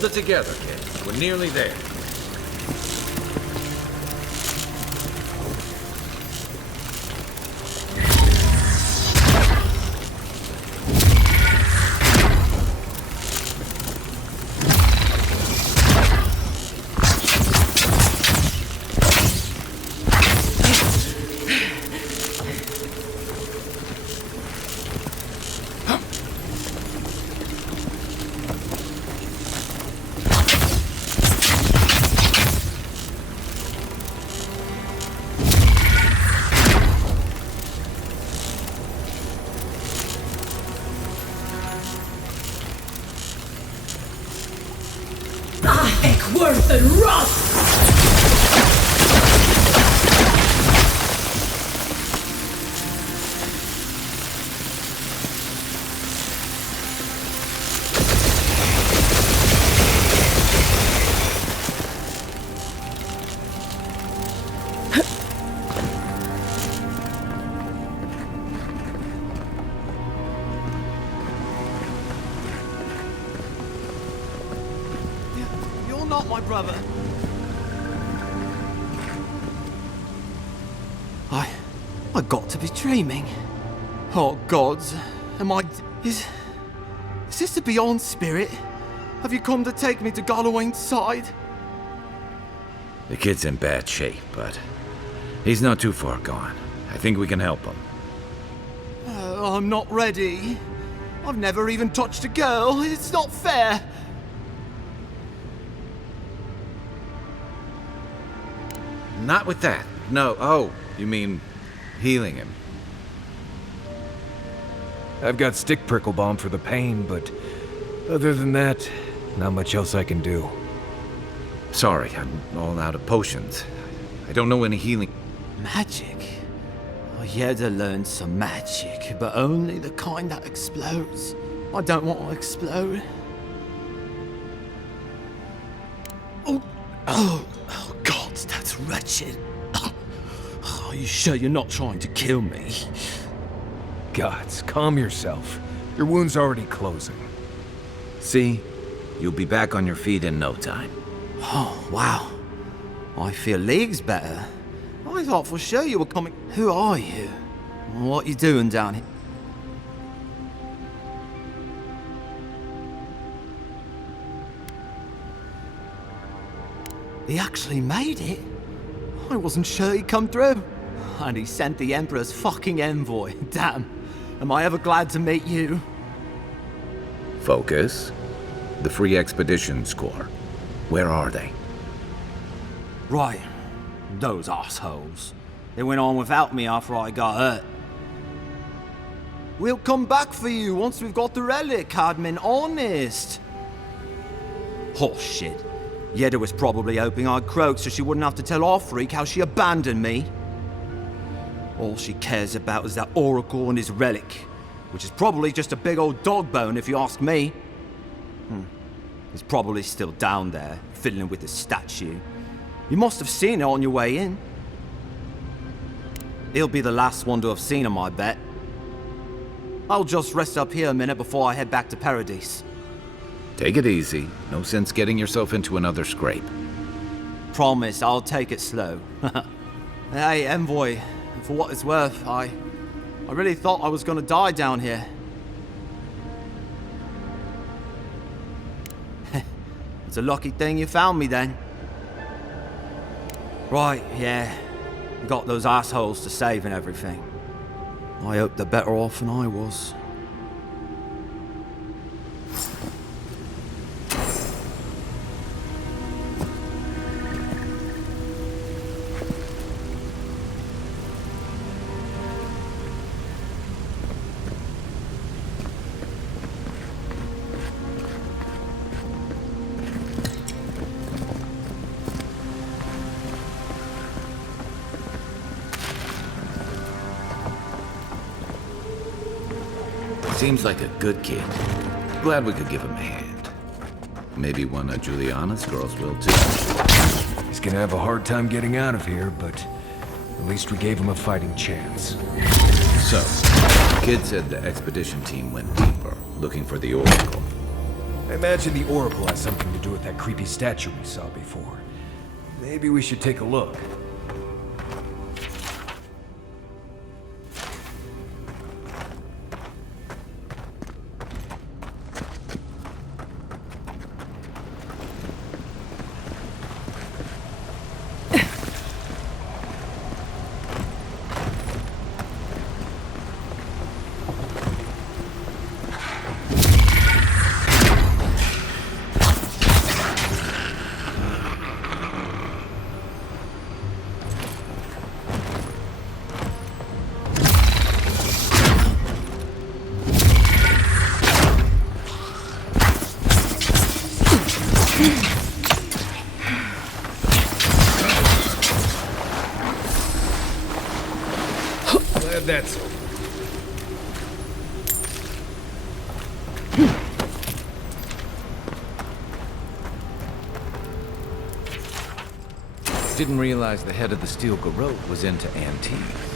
Hold it together, kid. We're nearly there. Worth and rust! You're not my brother. I got to be dreaming. Oh gods, am I... Is this the Beyond Spirit? Have you come to take me to Garlowain's side? The kid's in bad shape, but he's not too far gone. I think we can help him. I'm not ready. I've never even touched a girl. It's not fair. Not with that. No. Oh, you mean healing him? I've got stick prickle balm for the pain, but other than that, not much else I can do. Sorry, I'm all out of potions. I don't know any healing. Magic? I had to learn some magic, but only the kind that explodes. I don't want to explode. Oh, God, that's wretched. Are you sure you're not trying to kill me? Gods, calm yourself. Your wound's already closing. See? You'll be back on your feet in no time. Oh, wow. I feel leagues better. I thought for sure you were coming. Who are you? What you doing down here? He actually made it. I wasn't sure he'd come through. And he sent the Emperor's fucking envoy. Damn. Am I ever glad to meet you? Focus. The Free Expeditions Corps. Where are they? Right. Those assholes. They went on without me after I got hurt. We'll come back for you once we've got the relic, Cadman, honest. Oh, shit. Yeda was probably hoping I'd croak so she wouldn't have to tell our freak how she abandoned me. All she cares about is that Oracle and his relic, which is probably just a big old dog bone if you ask me. It's probably still down there, fiddling with the statue. You must have seen it on your way in. He'll be the last one to have seen him, I bet. I'll just rest up here a minute before I head back to Paradise. Take it easy. No sense getting yourself into another scrape. Promise, I'll take it slow. Hey, Envoy, for what it's worth, I really thought I was gonna die down here. It's a lucky thing you found me then. Right, yeah. Got those assholes to save and everything. I hope they're better off than I was. Seems like a good kid. Glad we could give him a hand. Maybe one of Juliana's girls will too. He's gonna have a hard time getting out of here, but at least we gave him a fighting chance. So, the kid said the expedition team went deeper, looking for the Oracle. I imagine the Oracle has something to do with that creepy statue we saw before. Maybe we should take a look. Glad that's over. Didn't realize the head of the steel garrote was into antiques.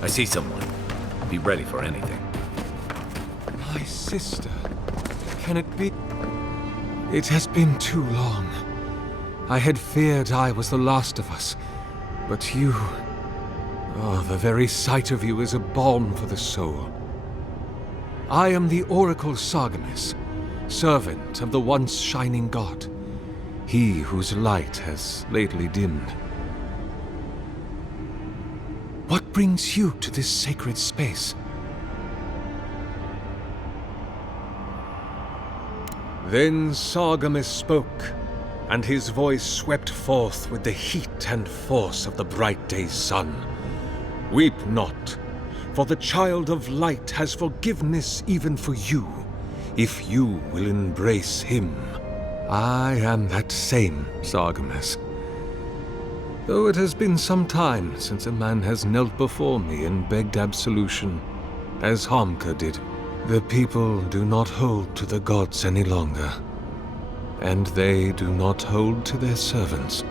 I see someone. Be ready for anything. My sister. Can it be? It has been too long. I had feared I was the last of us. But you... Oh, the very sight of you is a balm for the soul. I am the Oracle Sargemus, servant of the once shining god. He whose light has lately dimmed. What brings you to this sacred space? Then Sargemus spoke, and his voice swept forth with the heat and force of the bright day's sun. Weep not, for the child of light has forgiveness even for you, if you will embrace him. I am that same Sargemus. Though it has been some time since a man has knelt before me and begged absolution, as Hamka did. The people do not hold to the gods any longer, and they do not hold to their servants.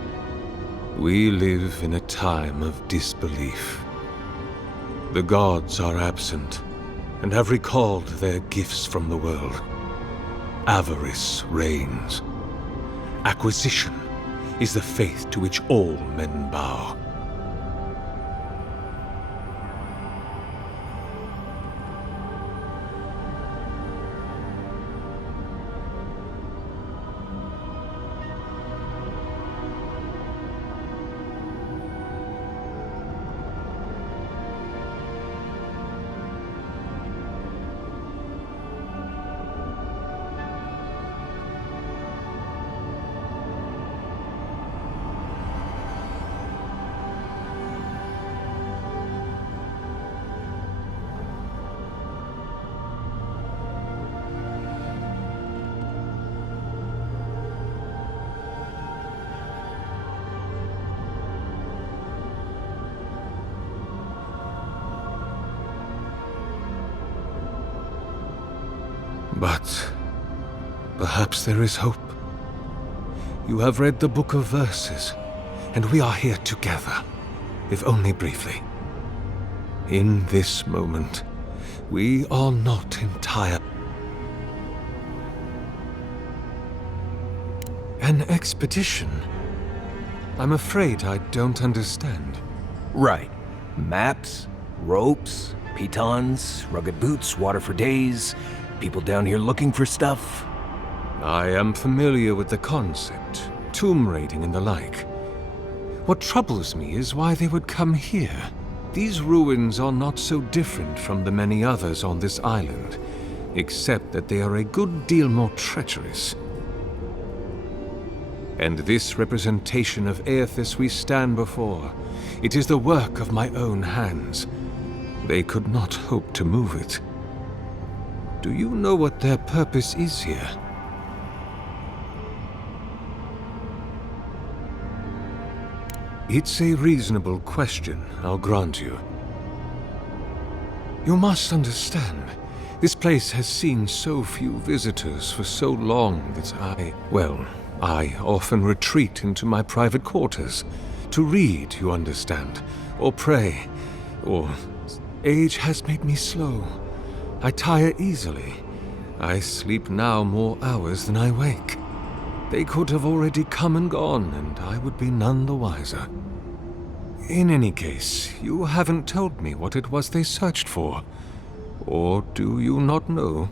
We live in a time of disbelief. The gods are absent, and have recalled their gifts from the world. Avarice reigns. Acquisition is the faith to which all men bow. But perhaps there is hope. You have read the Book of Verses, and we are here together, if only briefly. In this moment, we are not entire. An expedition? I'm afraid I don't understand. Right. Maps, ropes, pitons, rugged boots, water for days, people down here looking for stuff. I am familiar with the concept, tomb raiding and the like. What troubles me is why they would come here. These ruins are not so different from the many others on this island, except that they are a good deal more treacherous. And this representation of Aethys we stand before, it is the work of my own hands. They could not hope to move it. Do you know what their purpose is here? It's a reasonable question, I'll grant you. You must understand, this place has seen so few visitors for so long that I often retreat into my private quarters to read, you understand, or pray, or age has made me slow. I tire easily. I sleep now more hours than I wake. They could have already come and gone, and I would be none the wiser. In any case, you haven't told me what it was they searched for. Or do you not know?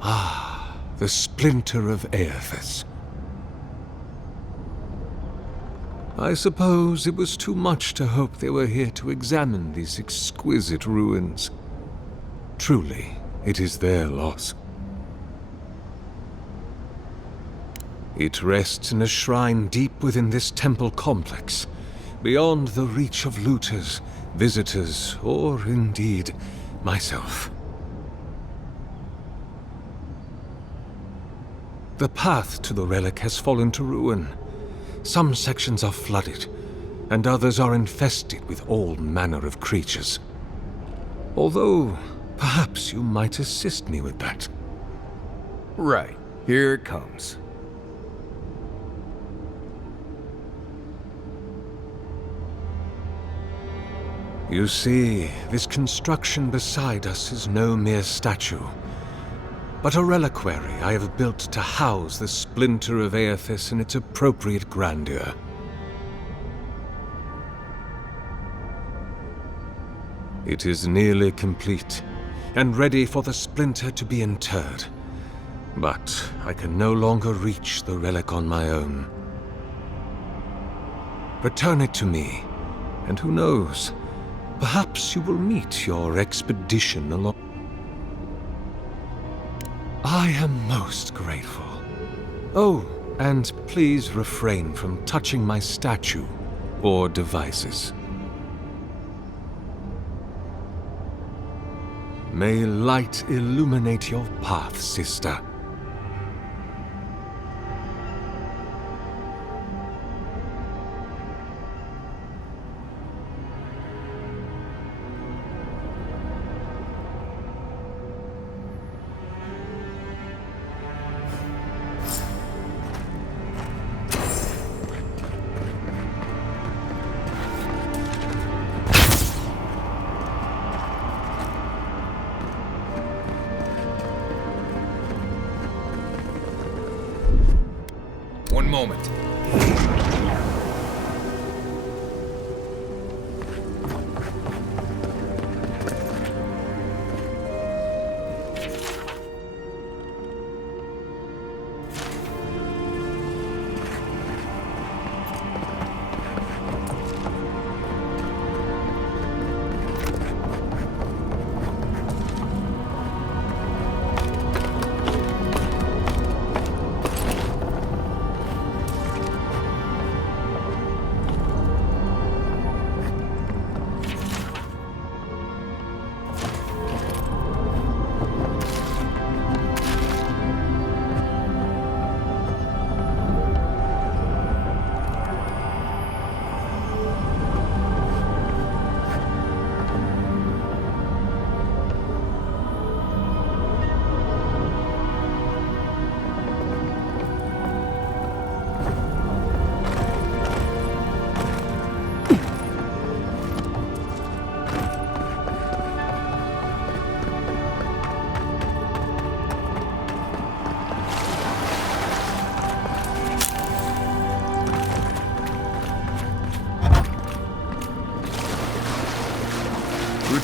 Ah, the splinter of Aethys. I suppose it was too much to hope they were here to examine these exquisite ruins. Truly, it is their loss. It rests in a shrine deep within this temple complex, beyond the reach of looters, visitors, or indeed, myself. The path to the relic has fallen to ruin. Some sections are flooded, and others are infested with all manner of creatures. Although, perhaps you might assist me with that. Right. Here it comes. You see, this construction beside us is no mere statue, but a reliquary I have built to house the splinter of Aethys in its appropriate grandeur. It is nearly complete, and ready for the splinter to be interred. But I can no longer reach the relic on my own. Return it to me, and who knows, perhaps you will meet your expedition along. I am most grateful. Oh, and please refrain from touching my statue or devices. May light illuminate your path, sister. One moment.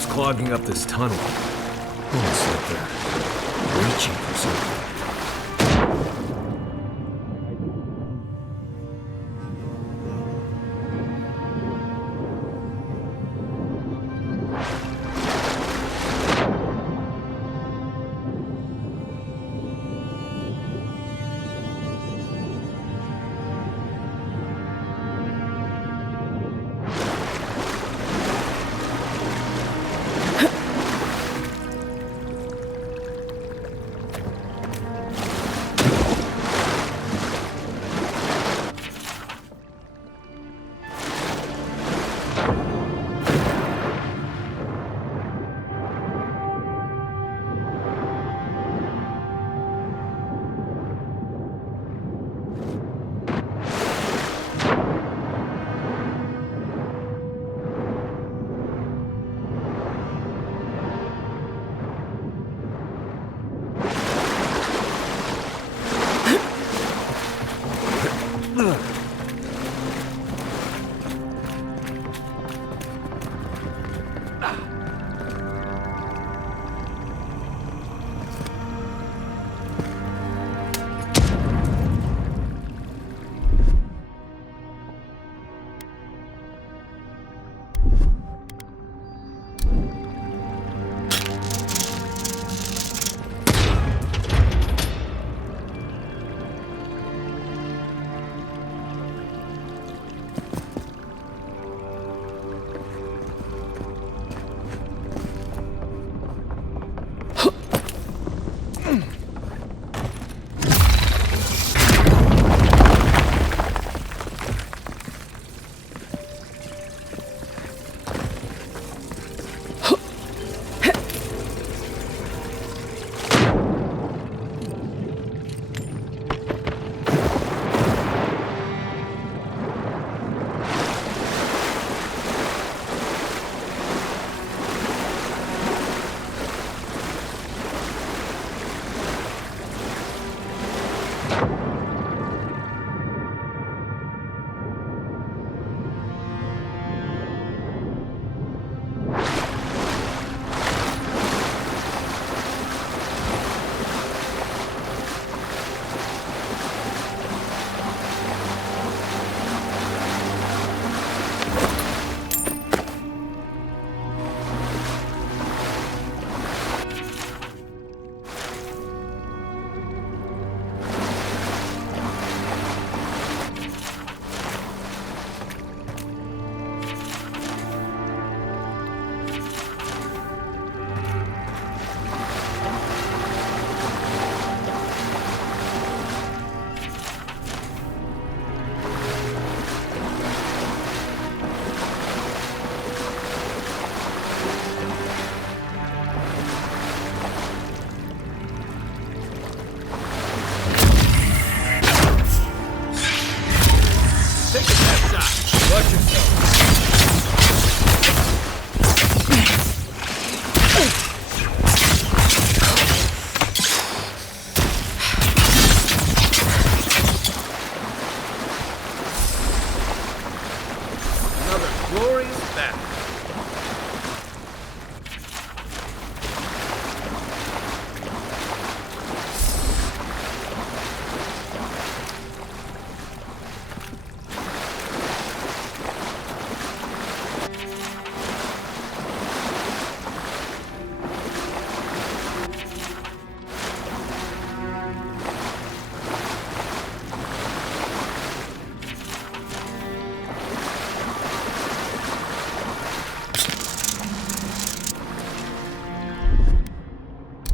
What's clogging up this tunnel? Almost like they're reaching for something.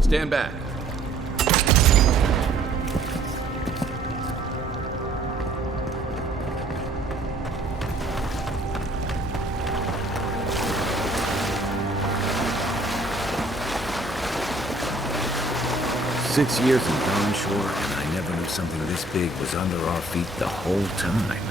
Stand back. Six years in Dawnshore, and I never knew something this big was under our feet the whole time.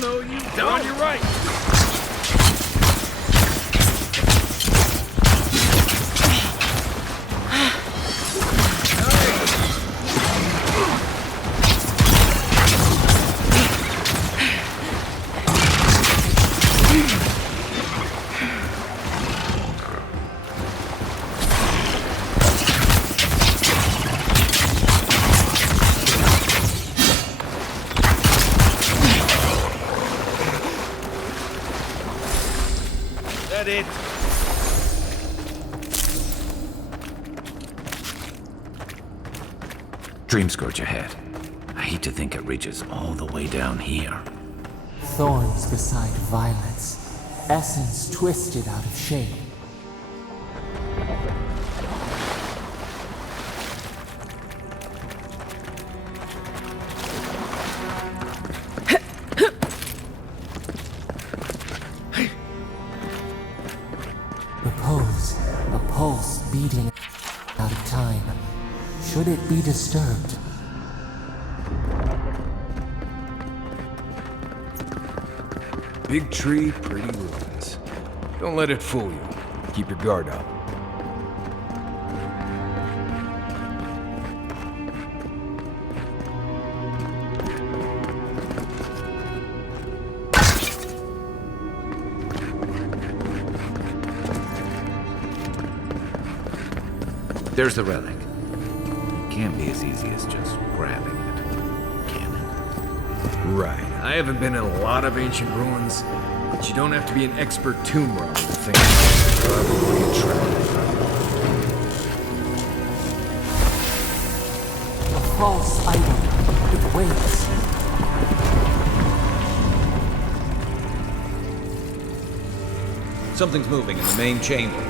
no, you don't. On your right. It. Dream Scourge ahead. I hate to think it reaches all the way down here. Thorns beside violets, essence twisted out of shape. A pulse beating out of time. Should it be disturbed? Big tree, pretty ruins. Don't let it fool you. Keep your guard up. There's the relic. It can't be as easy as just grabbing it, can it? Right. I haven't been in a lot of ancient ruins, but you don't have to be an expert tomb robber to think it's probably a trap. A false item. It waits. Something's moving in the main chamber.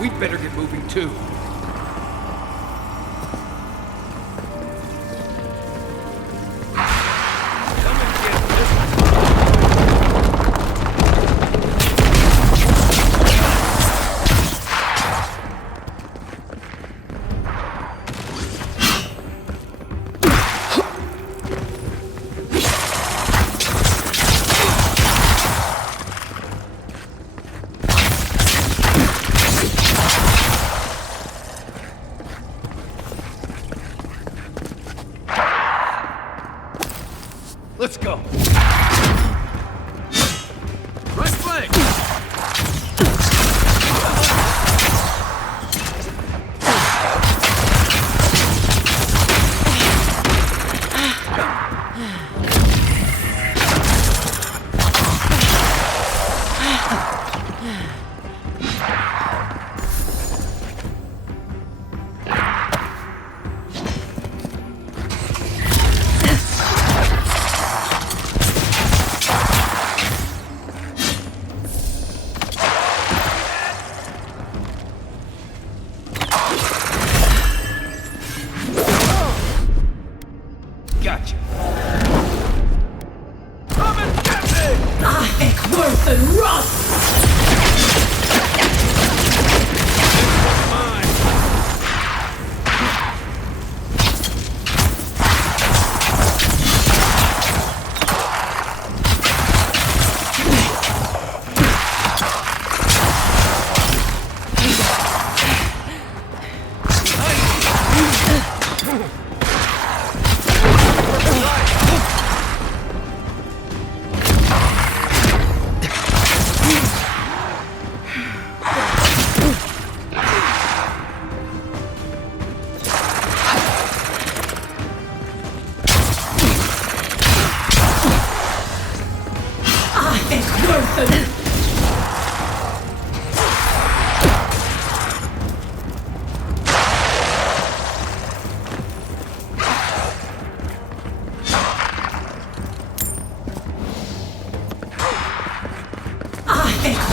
We'd better get moving too. Let's go. Right flank. Gotcha. Come and get me! Worth and rust!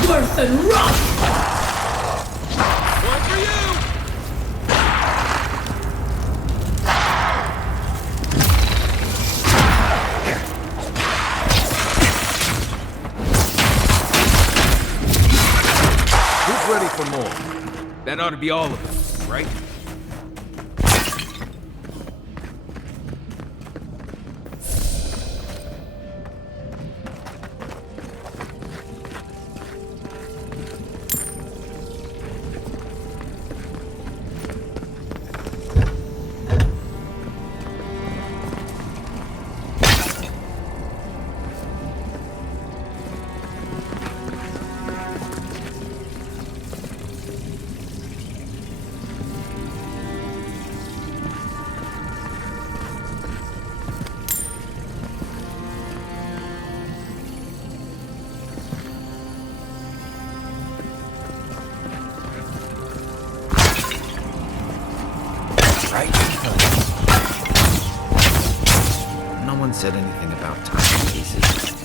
Worth and rust! One for you! Who's ready for more? That ought to be all of us, right? one said anything about timepieces.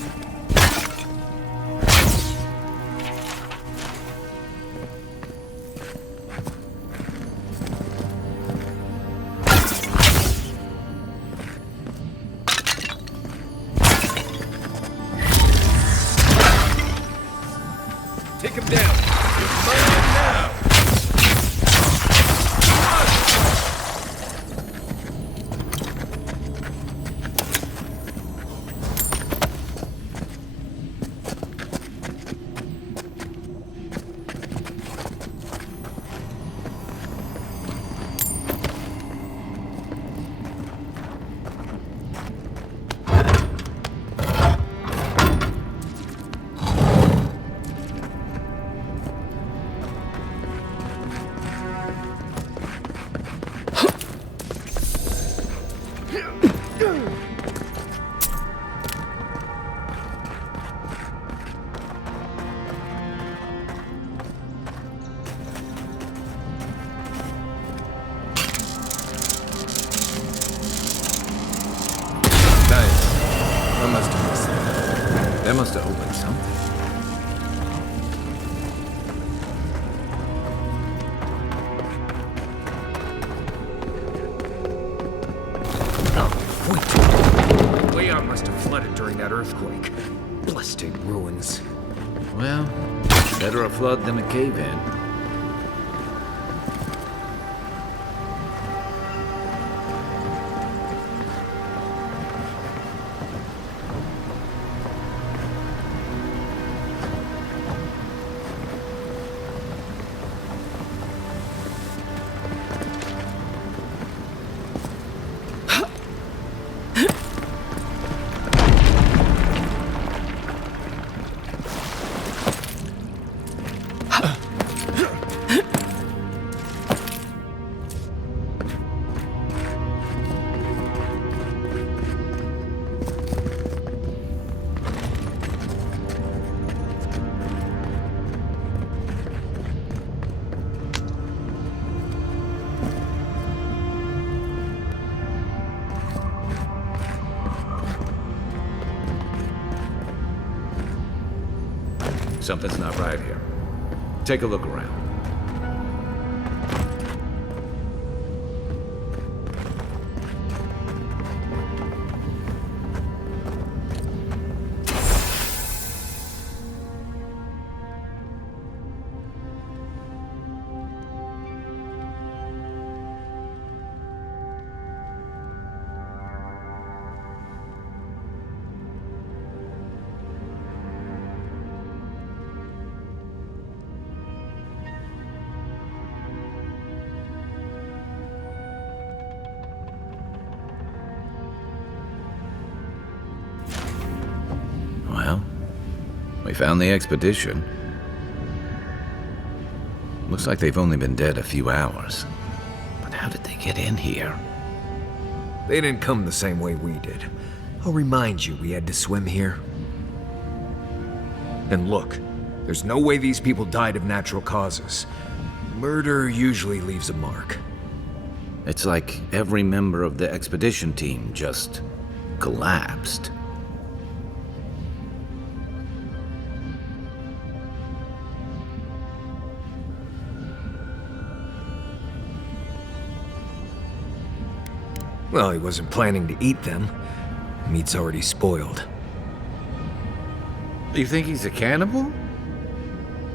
Take him down. You're mine now. I must have missed that. That must have opened something. Oh, wait. Leon must have flooded during that earthquake. Blasted ruins. Well, better a flood than a cave-in. Something's not right here. Take a look around. Well, we found the expedition. Looks like they've only been dead a few hours. But how did they get in here? They didn't come the same way we did. I'll remind you, we had to swim here. And look, there's no way these people died of natural causes. Murder usually leaves a mark. It's like every member of the expedition team just collapsed. Well, he wasn't planning to eat them. Meat's already spoiled. You think he's a cannibal?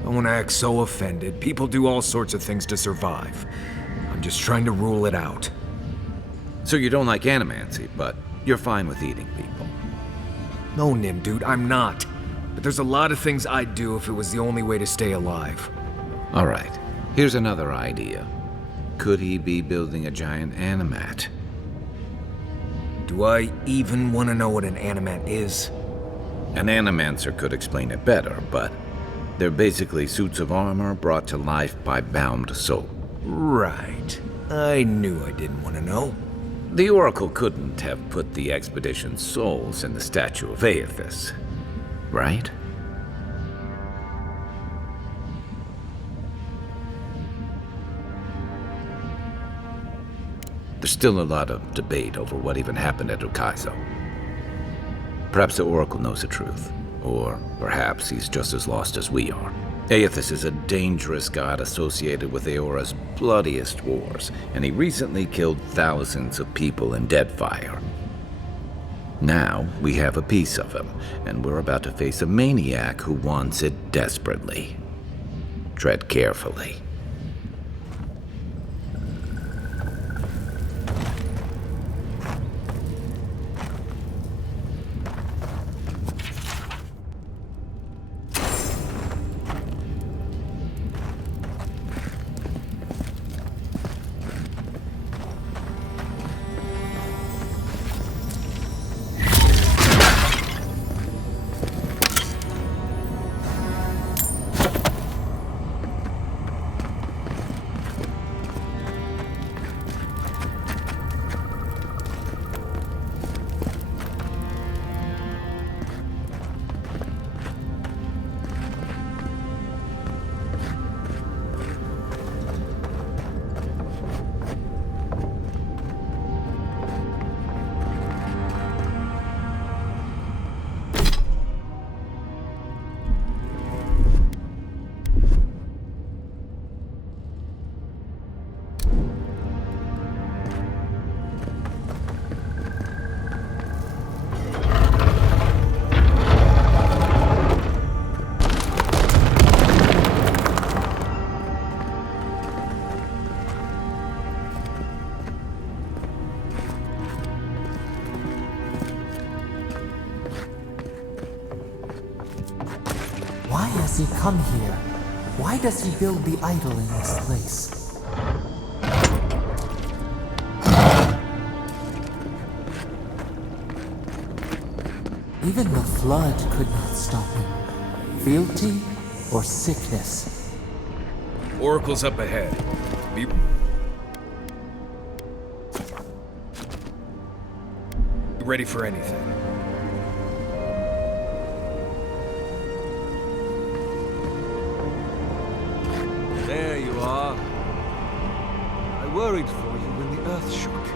Don't act so offended. People do all sorts of things to survive. I'm just trying to rule it out. So you don't like animancy, but you're fine with eating people. No, Nim, dude, I'm not. But there's a lot of things I'd do if it was the only way to stay alive. All right, here's another idea. Could he be building a giant animat? Do I even want to know what an animat is? An animancer could explain it better, but they're basically suits of armor brought to life by bound soul. Right. I knew I didn't want to know. The Oracle couldn't have put the expedition's souls in the statue of Aethys, right? There's still a lot of debate over what even happened at Ukaizo. Perhaps the Oracle knows the truth. Or perhaps he's just as lost as we are. Aethys is a dangerous god associated with Eora's bloodiest wars, and he recently killed thousands of people in Deadfire. Now we have a piece of him, and we're about to face a maniac who wants it desperately. Tread carefully. Why has he come here? Why does he build the idol in this place? Even the flood could not stop him. Fealty or sickness? Oracle's up ahead. Be ready for anything. There you are. I worried for you when the earth shook.